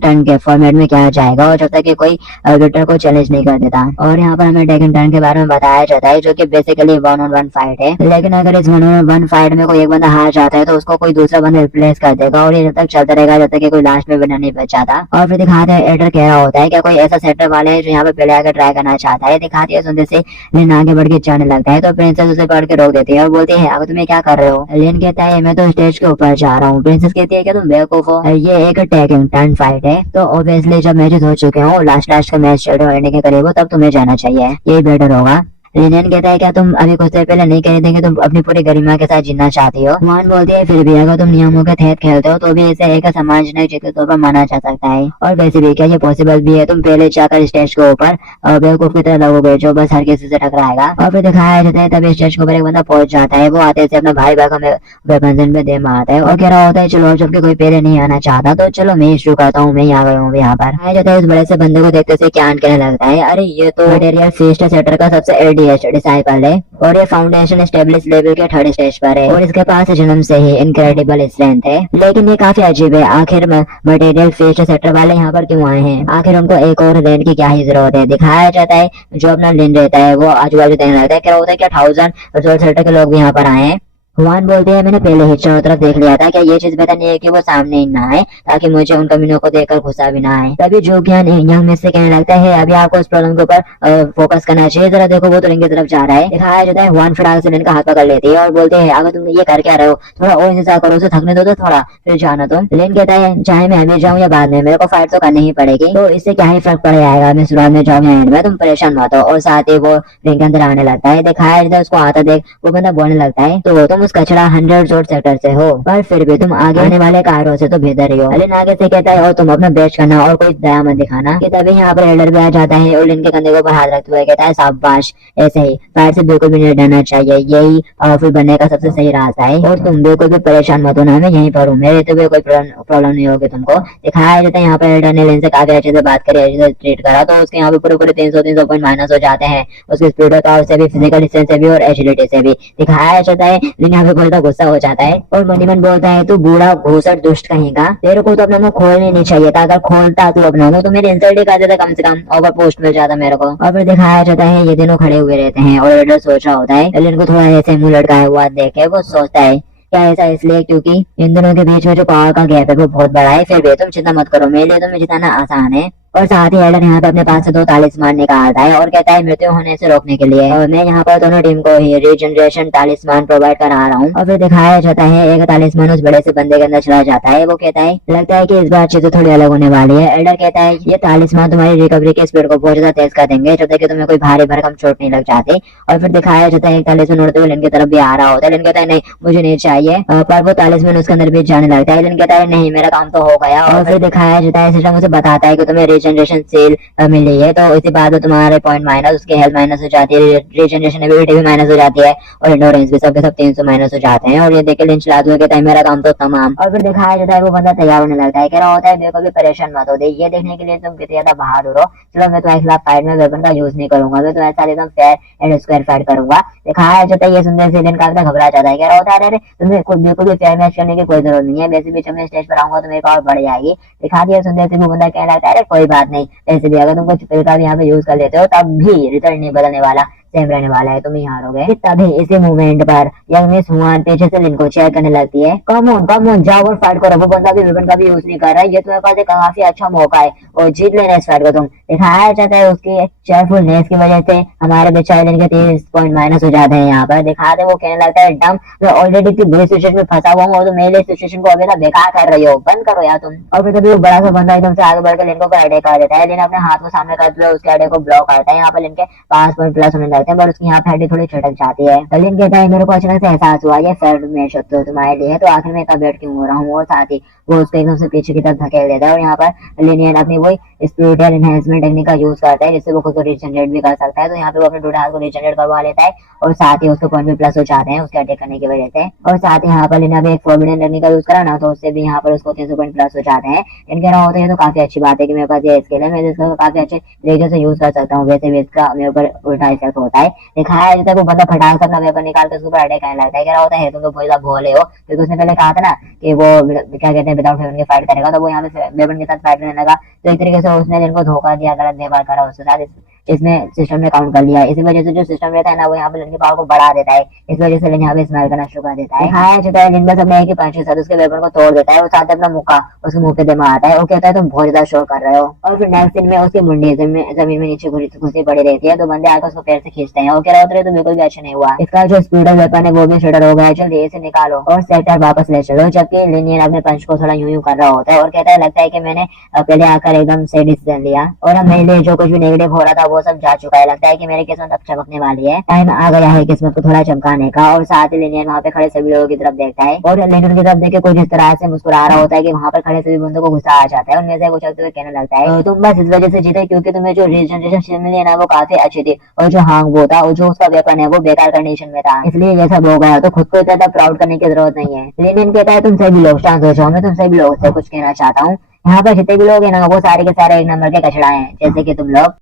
टर्न के फॉर्मेट में किया जाएगा और जब तक कि कोई विक्टर को चैलेंज नहीं कर देता। और यहाँ पर हमें टेकिंग टर्न के बारे में बताया जाता है जो कि बेसिकली 1-on-1 फाइट है, लेकिन अगर इस 1-on-1 फाइट में कोई एक बंदा हार जाता है तो उसको कोई दूसरा बंदा रिप्लेस कर देगा और ये जब तक चलता रहेगा जब तक कि कोई लास्ट में विनर नहीं बच जाता। और फिर दिखाते हैं एल्डर कह रहा होता है क्या कोई ऐसा सेक्टर वाले है जो यहाँ पे पहले आकर ट्राई करना चाहता है। दिखाती है सुनते से लिन आगे बढ़ के जाने लगता है तो प्रिंसेस उसे पकड़ के रोक देती है और बोलती है अब तुम्हें क्या कर रहे हो। लिन कहता है मैं तो स्टेज के ऊपर जा रहा हूँ। प्रिंसेस कहती है क्या तुम बेवकूफ हो, ये एक टेकिंग टर्न फाइट है तो ऑब्वियसली जब मैचेस हो चुके हो लास्ट का मैच होने के करीब हो तब तुम्हें जाना चाहिए, यही बेटर होगा। लिनियन कहता है क्या तुम अभी कुछ देर पहले नहीं कह रहे थे कि तुम अपनी पूरी गरिमा के साथ जीना चाहती हो। मान बोलती है फिर भी अगर तुम नियमों के तहत खेलते हो तो भी इसे एक सम्मानजनक जीत के तौर पर माना जा सकता है और वैसे भी क्या ये पॉसिबल भी है, तुम पहले जाकर स्टेज के ऊपर बेवकूफ की तरह लगोगे जो बस हर किसी से टकराएगा। और फिर दिखाया जाता है तभी स्टेज के ऊपर एक बंदा पहुंच जाता है, वो आते से अपना भाई भाग में वेपन पे दे मारता है और कह रहा होता है चलो जबकि कोई पहले नहीं आना चाहता तो चलो मैं शुरू करता हूँ, मैं आ गया हूँ। यहाँ पर आया जाता है उस बड़े से बंदे को देखते से क्या कहने लगता है अरे ये तो मटेरियल फीस्ट सेक्टर का सबसे एल्डेस्ट डिसाइपल है और ये फाउंडेशन स्टेब्लिश लेवल के 3rd स्टेज पर है और इसके पास जन्म से ही इनक्रेडिबल स्ट्रेंथ है। लेकिन ये काफी अजीब है, आखिर मटेरियल फीस्ट सेक्टर वाले यहाँ पर क्यों आए हैं, आखिर उनको एक और लैंड की क्या ही जरूरत है। दिखाया जाता है जो अपना लैंड रहता है वो आजू बाजू देखने लगता है, क्या होता है क्या 1000 सेक्टर के लोग भी यहाँ पर आए हैं। हुआन बोलते हैं मैंने पहले ही चारों तरफ देख लिया था, क्या ये चीज बेहतर नहीं है कि वो सामने ही ना आए ताकि मुझे उन कमीनों को देखकर गुस्सा भी ना आए। तभी जो ज्ञान यंग में से कहने लगता है अभी आपको इस प्रॉब्लम के ऊपर फोकस करना चाहिए, जरा देखो वो तो रिंग की तरफ जा रहा है। दिखाया जाता है हुआन फटाक से लिन का हाथ पकड़ लेती है और बोलते हैं अगर तुम ये कर क्या रहे हो, थोड़ा और इंतजार करो, उसे थकने दो तो थोड़ा फिर जाना तुम। लिन कहता है चाहे मैं अभी जाऊँ या बाद में मेरे को फाइट तो करनी ही पड़ेगी, तो इससे क्या ही फर्क पड़ जाएगा, मैं शुरुआत में जाऊँ या एंड में, तुम परेशान मत हो। और साथ ही वो रिंग के अंदर आने लगता है। दिखाया जाता है उसको आता देख वो बंदा बोलने लगता है तो तुम उस कचरा 100 जोड़ सेक्टर से हो पर फिर भी तुम आगे आने वाले कारों से तो बेहतर ही हो। लिन आगे से कहता है और तुम अपना बेस्ट करना और कोई दया मत दिखाना। कि तभी यहाँ पर एल्डर भी आ जाता है और लिन के कंधे के ऊपर हाथ रखते हुए कहता है शाबाश, ऐसे ही फायर से बिल्कुल भी नहीं डरना चाहिए, यही पावरफुल बनने का सबसे सही रास्ता है और तुम बिल्कुल भी परेशान मत होना, मैं यहीं पर हूँ, मेरे तो भी कोई प्रॉब्लम नहीं होगी तुमको। दिखाया जाता है यहाँ पर एल्डर ने लिन से काफी अच्छे से बात करी, अच्छे से ट्रीट करा तो उसके यहाँ पे पूरे 300 पॉइंट माइनस हो जाते हैं, उसके स्पीड और पावर से भी, फिजिकल डिस्टेंस से भी और एजिलिटी से भी। दिखाया जाता है लिन एलियन यहाँ पे बोलता गुस्सा हो जाता है और मनीमन बोलता है तू बूढ़ा घूसट दुष्ट कहीं का, तेरे को तो अपना मुंह खोलने नहीं चाहिए था, अगर खोलता तू अपना मुंह तो मेरे इंसल्ट ही कर देता, कम से कम ओवर पोस्ट मिल जाता मेरे को। और फिर दिखाया जाता है ये दोनों खड़े हुए रहते हैं और एडर सोच रहा होता है। एलियन को थोड़ा ऐसे मुंह लटकाया हुआ देख के वो सोचता है क्या ऐसा इसलिए क्योंकि इन दोनों के बीच में जो पावर का गैप है वो बहुत बड़ा है, फिर भी तुम चिंता मत करो, मेरे लिए तुम्हें जिताना आसान है। और साथ ही एडर यहाँ पे अपने पास से 2 तालिस्मान निकालता है और कहता है मृत्यु होने से रोकने के लिए और मैं यहाँ पर दोनों टीम को ही रीजनरेशन तालिस्मान प्रोवाइड करा रहा हूँ। और फिर दिखाया जाता है एक तालिस्मान उस बड़े से बंदे के अंदर चला जाता है। वो कहता है लगता है कि इस बार चीजें थोड़ी अलग होने वाली है। एडर कहता है ये तालिस्मान तुम्हारी रिकवरी की स्पीड को बहुत ज्यादा तेज कर देंगे जब तक कि तुम्हें कोई भारी भरकम चोट नहीं लग जाती। और फिर दिखाया जाता है एक तालिस्मान उड़ते हुए लिन की तरफ भी आ रहा होता है। लिन कहता है नहीं मुझे नहीं चाहिए, पर वो तालिस्मान उसके अंदर भी जाने लगता है। लिन कहता है नहीं मेरा काम तो हो गया। और फिर दिखाया जाता है सिस्टम उसे बताता है कि तुम्हें रीजनरेशन सेल मिली है, तो इसी बात में तुम्हारे पॉइंट माइनस, उसकी हेल्थ माइनस हो जाती है, रीजनरेशन एबिलिटी भी माइनस हो जाती है और एंडोरेंस भी सबके सब 300 माइनस हो जाते हैं। और ये देख के लिंच लाद हुआ कहता है मेरा काम तो तमाम। और फिर दिखाया जाता है वो बंदा तैयार होने लगता है, कह रहा होता है मेरे को भी परेशान मत हो दे, ये देखने के लिए तुम कितने ज्यादा बहादुर हो, चलो मैं तुम्हारे खिलाफ फाइट में वेपन का यूज नहीं करूंगा, मैं तुम्हारे साथ एकदम फेयर एंड स्क्वायर फाइट करूंगा। दिखाया जाता है ये सुनने से लिन काफी घबरा जाता है, कह रहा होता है अरे तुम्हें खुद बिल्कुल भी फेयर मैच करने की कोई जरूरत नहीं है, वैसे भी जब मैं स्टेज पर आऊंगा तो मेरी पावर बढ़ जाएगी। दिखा दिया सुनने से वो बंदा कहने लगता है अरे कोई बात नहीं, वैसे भी अगर तुम कुछ का यहाँ पे यूज कर लेते हो तब भी रिजल्ट नहीं बदलने वाला, सेम रहने वाला है, तुम ही हारोगे। तभी इसी मूवमेंट पर यंग मिस हुआन पीछे से लिन को चेयर करने लगती है, कम ऑन जाओ और फाइट करो, वो बंदा भी वेपन का भी यूज नहीं कर रहा है, ये तुम्हारे पास एक काफी अच्छा मौका है और जीत लेना इस फाइट को तुम। दिखाया जाता है उसकी चेयरफुलनेस की वजह से हमारे बेचारे लिन के 30 पॉइंट माइनस हो जाते हैं। यहाँ पर दिखाते वो कहने लगता है डम मैं ऑलरेडी इतनी बुरी सिचुएशन में फंसा हुआ हूँ और तुम मेरे लिए सिचुएशन को अभी तक बेकार कर रही हो, बंद करो यार तुम। और फिर तभी वो बड़ा सा बंदा एकदम से आगे बढ़कर लिन को अटैक कर देता है। लिन अपने हाथ को सामने करते हुए उसके अटैक को ब्लॉक करता है। यहाँ पर लिन के 5 पॉइंट प्लस होने लगते हैं पर उसकी यहाँ पे हड्डी थोड़ी छटक जाती है। लिन कहता है मेरे को अचानक से एहसास हुआ ये फेयर मैच तो तुम्हारे लिए, तो आखिर में इतना वेट क्यों हो रहा हूँ। और साथ ही वो उसको एकदम से पीछे की तरफ धकेल देता है और यहाँ पर लिनियन अपनी वही स्पिरिचुअल एनहांसमेंट टेक्निक का यूज करता है जिससे वो खुद को रीजनरेट भी कर सकता है। तो यहाँ पे वो अपने टूटे हाथ को रीजनरेट करवा लेता है और साथ ही उसको पॉइंट भी प्लस हो जाते हैं उसके अटैक करने की वजह से। और साथ ही यहाँ पर लिन अभी एक फॉरबिडन टेक्निक का यूज करा ना, तो उससे भी यहाँ पर उसको 300 पॉइंट प्लस हो जाते हैं। इनके रहा होता है तो काफी अच्छी बात है कि मेरे पास ये स्किल है, मैं इसको काफी अच्छे तरीके से यूज कर सकता हूँ, वैसे भी इसका मेरे ऊपर उल्टा इफेक्ट होता है। दिखाया जाता है वो बंदा फटाक से अपना वेपन निकाल के उसके ऊपर अटैक करने लगता है। क्या होता है तुम तो बहुत ज्यादा भोले हो, क्योंकि उसने पहले कहा था ना कि वो क्या कहते हैं विदाउट वेपन के फाइट करेगा, तो वो यहाँ पे वेपन के साथ फाइट करने लगा। तो एक तरीके से उसने जिनको धोखा दिया, गलत व्यवहार करा उसके साथ, इसमें सिस्टम ने काउंट कर लिया। इसी वजह से जो सिस्टम रहता है ना वो यहाँ पे लिन की पावर को बढ़ा देता है, इस वजह से लिन यहाँ पे स्माइल करना शुरू कर देता है। हाँ जाता है लिन बस अपने एक ही पंच के साथ उसके वेपन को तोड़ देता है और साथ अपना मुक्का उसके मुंह पे दे मारता है। वो कहता है तुम बहुत ज्यादा शोर कर रहे हो। और फिर नेक्स्ट दिन में उसकी मुंडी जमीन में नीचे घुसी पड़ी रहती है, तो बंदे आकर उसको पैर से खींचते हैं और कह रहा होता तो बिल्कुल भी अच्छा नहीं हुआ, इसका जो स्पीडर वेपन है वो भी शटर हो गया, जल्दी इसे निकालो और सेक्टर वापस ले चलो। जबकि लिनियन अपने पंच को थोड़ा यूं कर रहा होता है और कहता है लगता है कि मैंने पहले आकर एकदम सही डिसीजन लिया और अब मेरे लिए जो कुछ भी नेगेटिव हो रहा था वो सब जा चुका है, लगता है कि मेरी किस्मत अब चमकने वाली है, टाइम आ गया है किस्मत को थोड़ा चमकाने का। और साथ ही लिनियन वहाँ पे खड़े सभी लोगों की तरफ देखता है और लिनियन की तरफ देख के कुछ इस तरह से मुस्कुरा रहा होता है कि वहाँ पर खड़े सभी बंदों को गुस्सा आ जाता है और मेरे को चलते हुए कहने लगता है तुम बस इस वजह से जीते क्योंकि तुम्हें जो रीजनरेशन मिली है ना वो काफी अच्छी थी और जो हांग वो था और जो उसका वेपन है वो बेकार कंडीशन में था, इसलिए ये सब हो गया। तो खुद को इतना प्राउड करने की जरूरत नहीं है। लिनियन कहता है तुम सभी लोग शांत हो जाओ, मैं तुम सभी लोगों से कुछ कहना चाहता हूँ, यहाँ पर जितने भी लोग हैं ना वो सारे के सारे एक नंबर के कचड़ा हैं, जैसे कि तुम लोग।